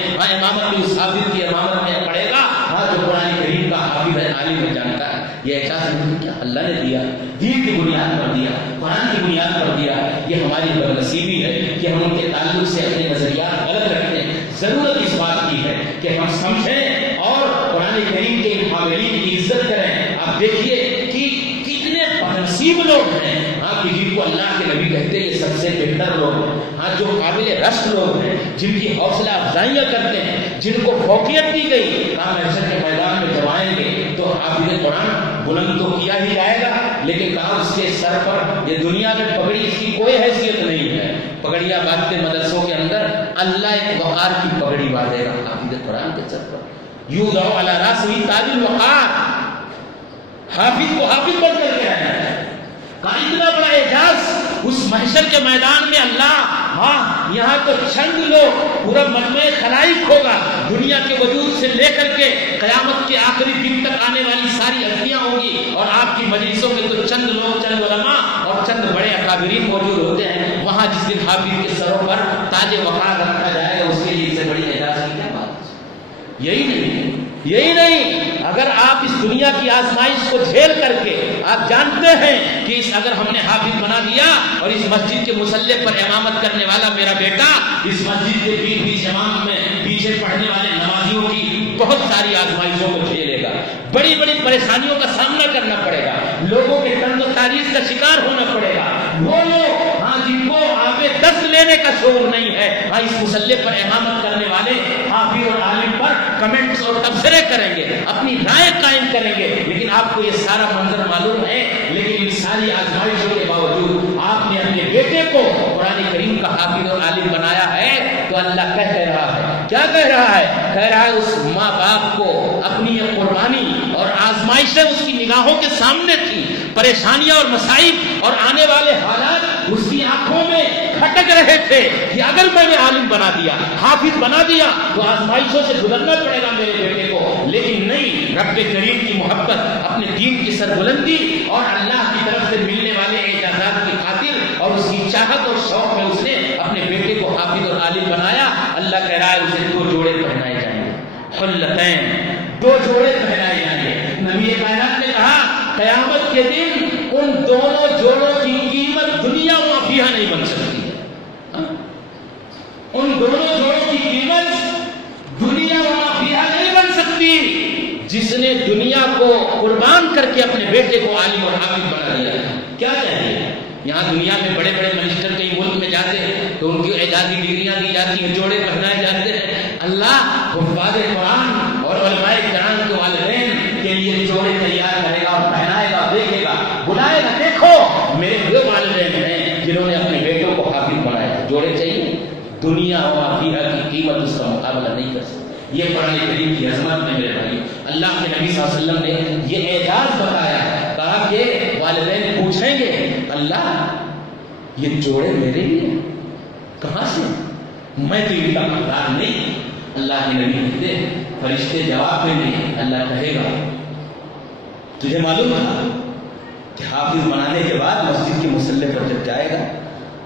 اس حافظ کی امامت میں پڑے گا، ہاں جو قرآن کریم کا حافظ ہے، عالم ہے، جانتا ہے۔ یہ اعزاز کیا اللہ نے دیا، دین کی بنیاد پر دیا، قرآن کی بنیاد پر دیا۔ یہ ہماری بدنصیبی ہے کہ ہم ان کے تعلق سے اپنے نظریات غلط رکھتے ہیں۔ ضرورت اس بات کی ہے کہ ہم سمجھیں اور قرآن کریم کے حاملین کی عزت کریں۔ آپ دیکھیے کہ کتنے بدنصیب لوگ ہیں کہ جن کو اللہ کے نبی کہتے ہیں یہ سب سے بہتر لوگ ہیں، ہاں جو قابل رشک لوگ ہیں، جن کی حوصلہ افزائیاں کرتے ہیں، جن کو فوقیت دی گئی، کہاں محشر کے میدان میں جب آئیں گے تو حافظ قرآن بلند تو کیا ہی جائے گا، لیکن کہا اس کے سر پر یہ دنیا میں پگڑی اس کی کوئی حیثیت نہیں ہے۔ پگڑیاں باندھتے مدرسوں کے اندر، اللہ ایک وقار کی پگڑی باندھے گا حافظ قرآن کے سر پر، یوضع علی راسہ تاج الوقار، حافظ کو حافظ بن کر کے رہنا ہے۔ اتنا بڑا اعزاز اس محشر کے میدان میں اللہ، ہاں یہاں تو چند لوگ، پورا مجمع خلائق ہوگا، دنیا کے وجود سے لے کر کے قیامت کے آخری دن تک آنے والی ساری ہستیاں ہوں گی، اور آپ کی مجلسوں میں تو چند لوگ، چند علماء اور چند بڑے اکابرین موجود ہوتے ہیں۔ وہاں جس دن حافظ کے سروں پر تاج وقار رکھا جائے گا، اس کے لیے سے بڑی اعزاز کی کیا بات؟ یہی نہیں، اگر آپ اس دنیا کی آزمائش کو جھیل کر کے آپ جانتے ہیں کہ اگر ہم نے حافظ بنا دیا اور اس مسجد کے مصلی پر امامت کرنے والا میرا بیٹا اس مسجد کے بیچ امام میں پیچھے پڑھنے والے نمازیوں کی بہت ساری آزمائشوں کو جھیلے گا، بڑی بڑی پریشانیوں کا سامنا کرنا پڑے گا، لوگوں کے طنز و تعریض کا شکار ہونا پڑے گا۔ وہ لوگ ہاں جن کو آب دست لینے کا شعور نہیں ہے، ہاں اس مصلی پر امامت کرنے والے حافظ اور عالم پر کمنٹس اور تبصرے کریں گے، اپنی رائے قائم کریں گے، لیکن آپ کو یہ سارا منظر معلوم ہے۔ لیکن ان ساری آزمائشوں کے باوجود آپ نے اپنے بیٹے کو قرآن کریم کا حافظ اور عالم بنایا ہے، تو اللہ کہہ رہا ہے، کیا کہہ رہا ہے؟ کہہ رہا ہے اس ماں باپ کو اپنی یہ قربانی اور آزمائشیں اس کی نگاہوں کے سامنے تھی، پریشانیاں اور مصائب اور آنے والے حالات اس کی آنکھوں میں کھٹک رہے تھے کہ اگر میں نے عالم بنا دیا، حافظ بنا دیا تو آزمائشوں سے گزرنا پڑے گا میرے بیٹے کو، لیکن نہیں، رب کریم کی محبت، اپنے دین کی سربلندی اور اللہ کی طرف سے ملنے والے اعزازات کی خاطر اور اس کی چاہت اور شوق میں اس نے اپنے بیٹے کو حافظ اور عالم بنایا۔ اللہ کہہ رہا ہے اسے 2 جوڑے پہنائے جائیں گے، حلتین، 2 جوڑے پہنائے جائیں گے۔ نبی کائنات نے کہا قیامت کے دن ان دونوں جوڑوں کی قیمت دنیا و ما فیہا نہیں بن سکتی، ان دونوں جوڑوں کی قیمت دنیا و ما فیہا نہیں بن سکتی۔ جس نے دنیا کو قربان کر کے اپنے بیٹے کو عالم اور حافظ بنا دیا، کیا چاہیے؟ یہاں دنیا میں بڑے بڑے منسٹر کئی ملک میں جاتے ہیں تو ان کی اعزازی ڈگریاں دی جاتی ہیں، جوڑے پہنائے جاتے ہیں۔ اللہ حفاظ قرآن اور علماء کرام کے والدین کے لیے جوڑے تیار کرے گا اور پہنائے گا، دیکھے گا، بلائے گا، دیکھو میرے وہ والدین ہیں جنہوں نے اپنے بیٹوں کو حافظ بنایا۔ جوڑے چاہیے، دنیا و ما فیہا کی قیمت اس کا مقابلہ نہیں کر سکتی۔ یہ قرآن کریم کی عظمت میں میرے بھائی، اللہ کے نبی صلی اللہ علیہ وسلم نے یہ اعجاز بتایا، کہا کہ والدین پوچھیں گے اللہ یہ جوڑے میرے لیے کہاں سے؟ میں تو ان کا حقدار نہیں. اللہ کے نبی کہتے فرشتے جواب میں نہیں. اللہ کہے گا تجھے معلوم تھا کہ حافظ بنانے کے بعد مسجد کے مصلی پر جب جائے گا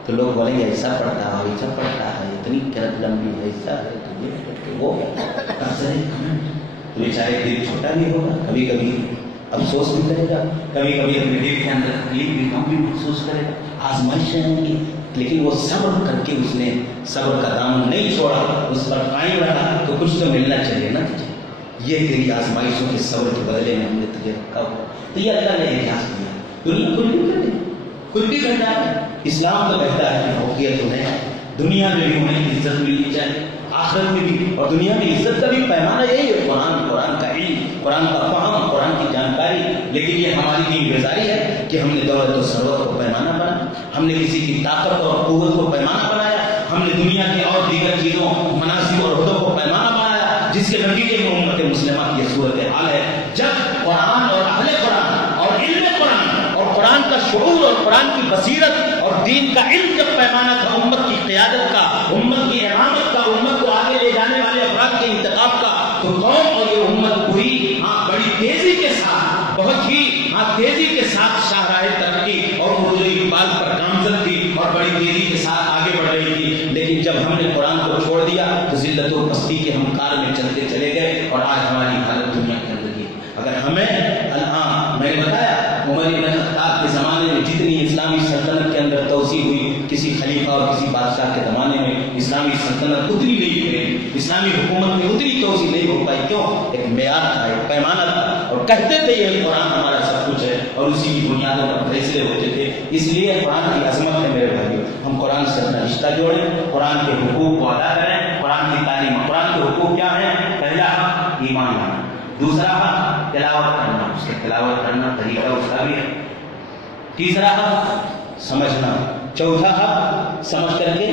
تو لوگ بولیں گے ایسا پڑھتا ہے ویسا پڑھتا ہے, اتنی کرت لمبی ایسا ہے تو یہ وہ تو بیچارے دل چھوٹا بھی ہوگا, کبھی کبھی افسوس بھی کرے گا, کبھی کبھی اپنے دل کے اندر تکلیف بھی غم بھی محسوس کرے گا. آزمائشیں ہوں گی لیکن وہ صبر کر کے اس نے صبر کا دامن نہیں چھوڑا, اس پر قائم رہا تو کچھ تو ملنا چاہیے نا تجھے. یہ تیری آزمائشوں کے صبر کے بدلے میں ہم نے تجھے رکھا ہوا. تو یہ اللہ نے احساس دیا. دنیا کچھ بھی کر دے, کچھ بھی کر جائے. اسلام تو کہتا ہے کہ فوقیت انہیں دنیا میں بھی انہیں عزت ملنی چاہیے, آخرت میں بھی. اور دنیا میں عزت کا بھی پیمانہ یہی ہے قرآن کا علم, قرآن کا فہم, قرآن کی جانکاری. لیکن یہ ہماری دین گزاری ہے کہ ہم نے دولت و ثروت کو پیمانہ بنایا, ہم نے کسی کی طاقت اور قوت کو پیمانہ بنایا, ہم نے دنیا کی اور دیگر چیزوں مناصب اور عہدوں کو پیمانہ بنایا, جس کے نتیجے میں امت مسلمہ کی صورت حال ہے. جب قرآن اور اہل قرآن اور علم قرآن اور قرآن کا شعور اور قرآن کی بصیرت اور دین کا علم جب پیمانہ تھا امت کی قیادت کا, امت کی امامت کا, امت کو آگے لے جانے والے افراد کے انتخاب کا, تو قوم اور یہ امت پوری بڑی تیزی کے ساتھ, بہت ہی تیزی کے ساتھ شاہراہ ترقی اور عروج اقبال پر گامزن تھی اور بڑی تیزی کے ساتھ آگے بڑھ رہی تھی. لیکن جب ہم نے قرآن کو چھوڑ دیا تو ذلت و پستی کے ہم کار میں چلتے چلے گئے اور آج ہماری حالت دنیا کے اندر کی. اگر ہمیں میں نے بتایا عمر بن خطاب کے زمانے میں جتنی اسلامی سلطنت کے اندر توسیع ہوئی, کسی خلیفہ اور کسی بادشاہ کے زمانے میں اسلامی سلطنت اتنی نہیں ہوئی, اسلامی حکومت میں اتنی توسیع نہیں ہو پائی. کیوں؟ ایک معیار تھا, ایک پیمانہ تھا, اور کہتے تھے یہ قرآن ہمارا سب کچھ ہے اور اسی کی بنیادوں پر فیصلے ہوتے تھے. اس لیے قرآن کی عظمت ہے میرے بھائیوں. ہم قرآن سے اپنا رشتہ جوڑیں, قرآن کے حقوق کو ادا کریں, قرآن کی تعلیم. قرآن کے حقوق کیا ہیں؟ پہلا حق ایمان لانا, دوسرا حق تلاوت کرنا, اس کے تلاوت کرنا طریقہ اس کا بھی ہے, تیسرا حق سمجھنا, چوتھا حق سمجھ کر کے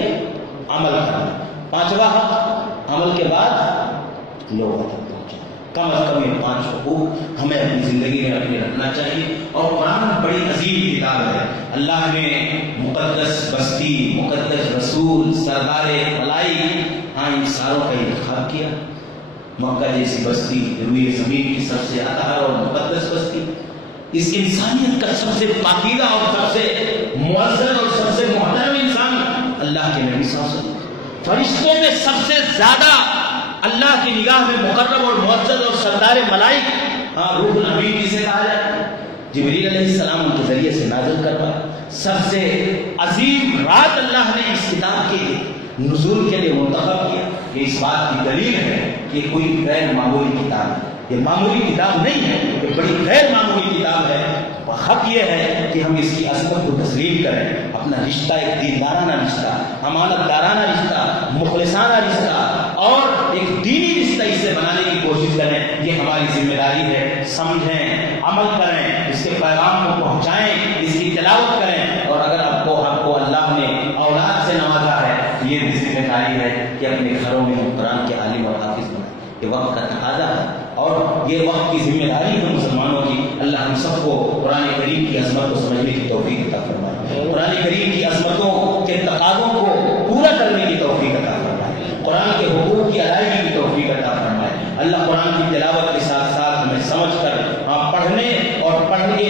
عمل کرنا, پانچواں حق عمل کے بعد لوگوں تک پہنچانا. کم از کم یہ 5 حقوق ہمیں اپنی زندگی میں اپنے رکھنا چاہیے. اور قرآن بڑی عظیم کتاب ہے. اللہ نے مقدس بستی, مقدس رسول, سردار ملائی, ان ساروں کا انتخاب کیا. مکہ جیسی بستی, روئے زمین کی سب سے اطہر اور مقدس بستی, اس انسانیت کا سب سے پاکیزہ اور سب سے معزز اور سب سے محترم انسان اللہ کے نبی صلی اللہ علیہ وسلم. فرشتوں میں سب سے زیادہ اللہ کی نگاہ میں مقرب اور معزز اور سردار ملائک روح الامین جسے کہا جاتا ہے, جبریل علیہ السلام ان کے ذریعے سے نازل کروا. سب سے عظیم رات اللہ نے اس کتاب کے نزول کے لیے منتخب کیا. یہ اس بات کی دلیل ہے کہ کوئی غیر معمولی کتاب ہے, یہ معمولی کتاب نہیں ہے, یہ بڑی غیر معمولی کتاب ہے. حق یہ ہے کہ ہم اس کی عظمت کو تسلیم کریں, اپنا رشتہ ایک دیندارانہ رشتہ, امانت دارانہ رشتہ, مخلصانہ رشتہ اور ایک دینی رشتہ اس سے بنانے کی کوشش کریں. یہ ہماری ذمہ داری ہے. سمجھیں, عمل کریں, اس کے پیغام کو پہنچائیں, اس کی تلاوت کریں. اور اگر آپ کو اللہ نے اولاد سے نوازا ہے تو یہ بھی ذمہ داری ہے کہ اپنے گھروں میں قرآن کے عالم اور حافظ بنائیں. یہ وقت کا تقاضا ہے اور یہ وقت کی ذمہ داری ہے مسلمانوں کی. اللہ ہم سب کو قرآن کریم کی عظمت کو سمجھنے کی توفیق عطا فرمائے, قرآن کریم کی عظمتوں کے تقاضوں کو پورا کرنے کی توفیق عطا فرمائے, قرآن کے حقوق کی ادائیگی کی توفیق عطا فرمائے. اللہ قرآن کی تلاوت کے ساتھ ساتھ ہمیں سمجھ کر پڑھنے اور پڑھنے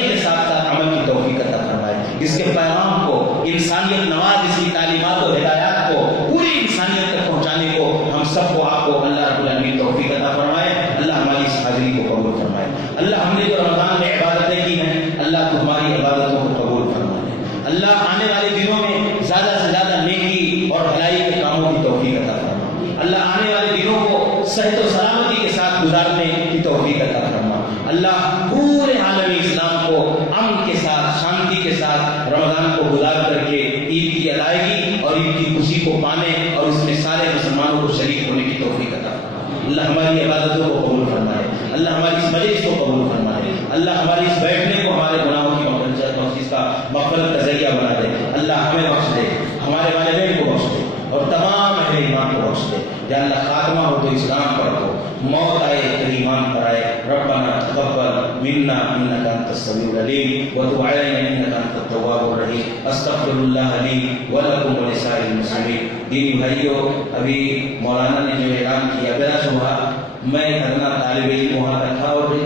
کے ساتھ ساتھ عمل کی توفیق عطا فرمائے. اس کے پیغام کو, انسانیت نواز اس کی تعلیمات و ہدایات کو پوری انسانیت تک پہنچانے کو ہم سب کو, آپ کو اللہ رب العالمین توفیق عطا فرمائے. اللہ ہماری اس حاضری کو قبول فرمائے. اللہ ہم نے جو رمضان میں عبادتیں کی ہیں, اللہ تمہاری عبادتوں کو قبول فرمائے. اللہ آنے والے دنوں میں زیادہ سے زیادہ نیکی اور بھلائی کے کاموں کی توفیق عطا فرمائے. اللہ آنے والے دنوں کو صحت و سلامتی کے ساتھ گزارنے کی توفیق عطا فرمائے. اللہ پورے عالم اسلام کو امن کے ساتھ, شانتی کے ساتھ رمضان کو گزار کر کے عید کی ادائیگی اور عید کی خوشی کو پانے اور اس میں سارے مسلمانوں کو شریک ہونے کی توفیق عطا فرمائے. اللہ ہماری عبادتوں کو قبول فرمائے. اللہ ہماری اس مجلس کو قبول فرمائے. اللہ ہماری اس بیٹھنے کو ہمارے گناہوں کی مغفرت کا ذریعہ بنا دے. اللہ ہمیں بخش دے, ہمارے والدین کو بخش دے اور تمام اہل ایمان کو بخش دے. یا اللہ خاتمہ ہو تو اسلام پر ہو, موت آئے تو ایمان پر آئے. ربنا تقبل منا انك انت السميع العليم وتب علينا انك انت التواب الرحيم استغفر الله لي ولكم ولسائر المسلمين. دینی بھائیو، ابھی مولانا نے جو اعلان کیا بلا شبہ میں ادنا طالب علم وہاں کا تھا اور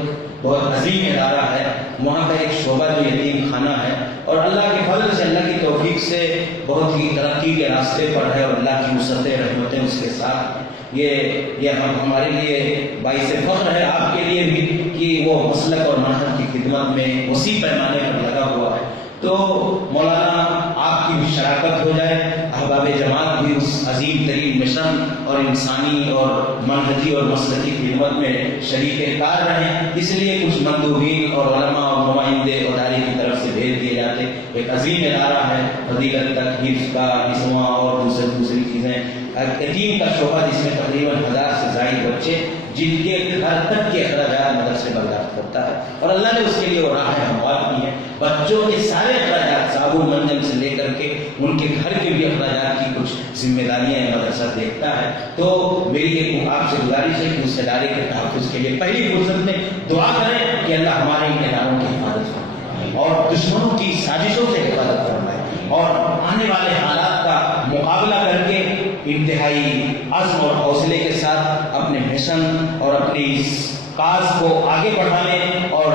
بہت عظیم ادارہ ہے وہاں کا ایک شعبہ جو یتیم خانہ ہے اور اللہ کے فضل سے اللہ کی توفیق سے بہت ہی ترقی کے راستے پر ہے اور اللہ کی وسعتیں رحمتیں اس کے ساتھ. یہ ہمارے لیے باعث فخر ہے، آپ کے لیے بھی، کہ وہ مسلک اور منہج کی خدمت میں وسیع پیمانے پر لگا ہوا ہے. تو مولانا آپ کی بھی شراکت ہو جائے، احباب جماعت بھی اس عظیم ترین مشن اور انسانی اور منہجی اور مسلکی خدمت میں شریک کار رہیں. اس لیے کچھ مندوبین اور علماء اور نمائندے ادارے کی طرف سے بھیج دیے جاتے. ایک عظیم ادارہ ہے، فضیلت تک حفظ کا اسما اور دوسری چیزیں. یتیم کا شعبہ جس میں تقریباً 1000 سے زائد بچے جن کے گھر تک کے اخراجات مدرسے برداشت کرتا ہے اور اللہ نے اس کے لیے وہ راہ ہموار کی ہے. بچوں کے سارے اخراجات صابن منجن سے لے کر کے ان کے گھر کے بھی اخراجات کی کچھ ذمہ داریاں مدرسہ دیکھتا ہے. تو میری ایک آپ سے گزارش ہے کہ اس ادارے کے تحفظ کے لیے پہلی فرصت میں دعا کریں کہ اللہ ہمارے ان اداروں کی حفاظت فرمائے اور دشمنوں کی سازشوں سے حفاظت فرمائے اور آنے والے حالات کا مقابلہ کر کے انتہائی عزم اور حوصلے کے ساتھ اپنے مشن اور اپنی اس کاز کو آگے بڑھانے اور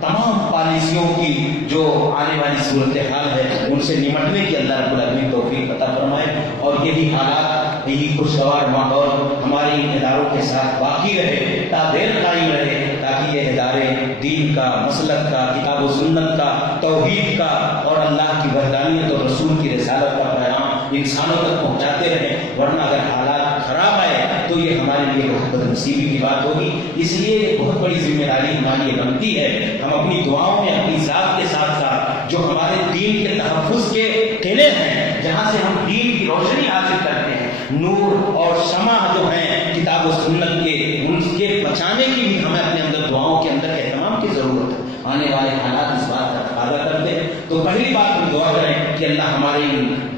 تمام پالیسیوں کی جو آنے والی صورتحال ہے ان سے نمٹنے کی اللہ رب العالمین توفیق عطا فرمائے اور یہی حالات، یہی خوشگوار ماحول ہمارے ان اداروں کے ساتھ باقی رہے، تا دیر قائم رہے، تاکہ یہ ادارے دین کا، مسلک کا، کتاب و سنت کا، توحید کا اور اللہ کی وحدانیت اور رسول کی رسالت کا پیغام انسانوں تک پہنچاتے رہیں. ورنہ اگر حالات خراب آئے تو یہ ہمارے لیے بہت بدنصیبی کی بات ہوگی. اس لیے بہت بڑی ذمہ داری ہماری یہ بنتی ہے ہم اپنی دعاؤں میں اپنی ذات کے ساتھ ساتھ جو ہمارے دین کے تحفظ کے قلعے ہیں، جہاں سے ہم دین کی روشنی حاصل کرتے ہیں، نور اور شمع جو ہیں کتاب و سنت کے، ان کے بچانے کی بھی ہمیں اپنے اندر دعاؤں کے اندر اہتمام کی ضرورت ہے. آنے والے حالات اس بات کا تقاضا کرتے ہیں. تو پہلی بات ہم دعا کریں کہ اللہ ہمارے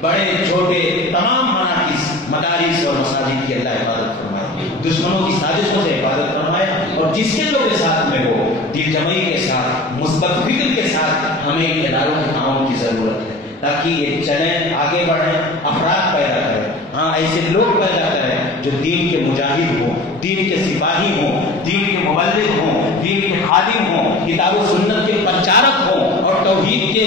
بڑے چھوٹے تمام مراکز، مدارس اور مساجد کی اللہ حفاظت فرمائے، دشمنوں کی سازشوں سے حفاظت فرمائے اور جس کے لوگ کے ساتھ میں ہو دل جمعی کے ساتھ، مثبت فکر کے ساتھ ہمیں ان اداروں کے تعاون کی ضرورت ہے تاکہ یہ چلیں، آگے بڑھیں، افراد پیدا کریں. ہاں ایسے لوگ پیدا کریں جو دین کے مجاہد ہوں، دین کے سپاہی ہوں، دین کے مبلغ ہوں، دین کے خادم ہوں، کتاب و سنت کے پرچارک ہوں اور توحید کے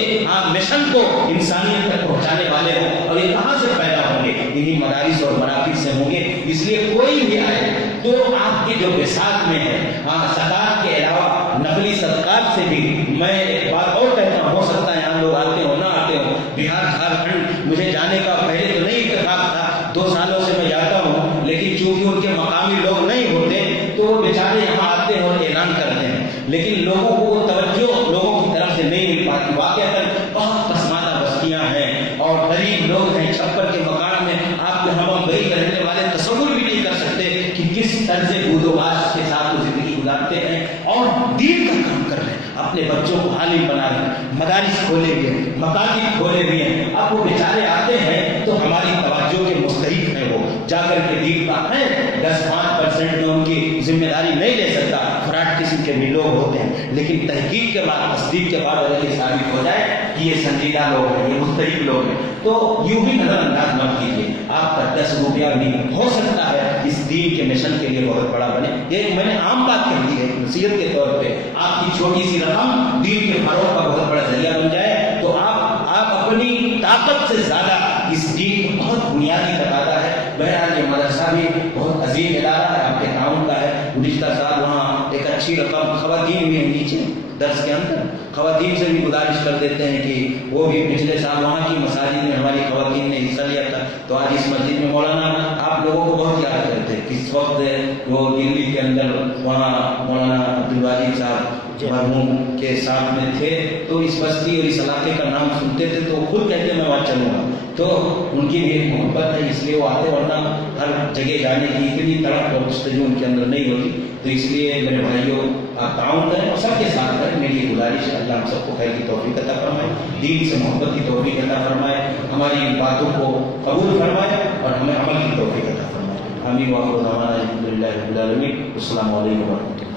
مشن کو انسانیت تک پہنچانے والے ہوں. اور یہ کہاں سے پیدا ہوں گے؟ انہی مدارس اور مراکز سے ہوں گے. اس لیے کوئی بھی آئے تو آپ کے جو بساط میں ہے، صدقات کے علاوہ نقلی صدقات سے بھی میں ایک بات اور کہتا ہوں، ہو سکتا ہے یہاں لوگ آتے ہوں نہ آتے ہوں. بہار جھارکھنڈ مجھے جانے کا پہلے تو نہیں اتفاق تھا، 2 سالوں سے میں جاتا ہوں، لیکن چونکہ ان کے مقامی لوگ نہیں ہوتے تو وہ بیچارے یہاں آتے ہیں اور اعلان کرتے ہیں، لیکن لوگوں کو وہ توجہ لوگوں کی طرف سے نہیں مل پاتی. واقعتاً بہت پسماندہ بستیاں ہیں اور غریب لوگ ہیں، چھپر کے مکان میں آپ ہم بمبئی کے رہنے والے تصور بھی نہیں کر سکتے کہ کس طرز بود و باش کے ساتھ وہ زندگی گزارتے ہیں اور دین کا کام کر رہے ہیں، اپنے بچوں کو عالم بنا رہے ہیں، مدارس کھولے ہوئے ہیں، مساجد کھولے ہوئے ہیں. اب وہ بیچارے آتے ہیں تو ہماری توجہ کے مستحق ہیں، وہ جا کر کے دین کا ہے 10-5% میں ان کی ذمہ داری نہیں لے سکتا. فراڈ قسم کے بھی لوگ ہوتے ہیں، لیکن تحقیق کے بعد، تصدیق کے بعد اگر یہ ثابت ہو جائے کہ یہ سنجیدہ لوگ ہیں، یہ مستحق لوگ ہیں، تو یوں بھی نظر انداز مت کیجیے. آپ کا 10 روپیہ بھی ہو سکتا ہے اس دین کے مشن کے لیے بہت بڑا بنے. یہ میں نے عام بات کر دی ہے نصیحت کے طور پہ. آپ کی چھوٹی سی رقم دین کے فروغ کا بہت بڑا ذریعہ بن جائے تو آپ اپنی طاقت سے زیادہ اس دین کو بہت بنیادی تقاضا ہے. بہرحال یہ مدرسہ بھی بہت عظیم ادارہ ہے، آپ کے تعاون کا ہے. گزشتہ سال وہاں ایک اچھی رقم خواتین بھی ہیں نیچے درس کے اندر، خواتین سے بھی گزارش کر دیتے ہیں کہ وہ بھی پچھلے سال وہاں کی مساجد میں ہماری خواتین نے حصہ لیا تھا. تو آج اس مسجد میں مولانا آپ لوگوں کو بہت یاد کرتے ہیں. کس وقت وہ دلی کے اندر وہاں مولانا عبدالواجد صاحب مرحوم کے ساتھ میں تھے تو اس بستی اور اس علاقے کا نام سنتے تھے تو خود کہتے میں وہاں چلوں گا. تو ان کی بھی ایک محبت ہے، اس لیے وہ آتے، ورنہ ہر جگہ جانے کی اتنی تڑپ اور جستجو ان کے اندر نہیں ہوتی. تو اس لیے میرے بھائیوں آپ تعاون کریں اور سب کے ساتھ کریں. میری یہ گزارش ہے اللہ ہم سب کو خیر کی توفیق عطا فرمائے، دین سے محبت کی توفیق عطا فرمائے، ہماری باتوں کو قبول فرمائے اور ہمیں عمل کی توفیق عطا فرمائے. آمین. وآخر دعوانا الحمد للہ رب العالمین. السلام علیکم ورحمۃ اللہ.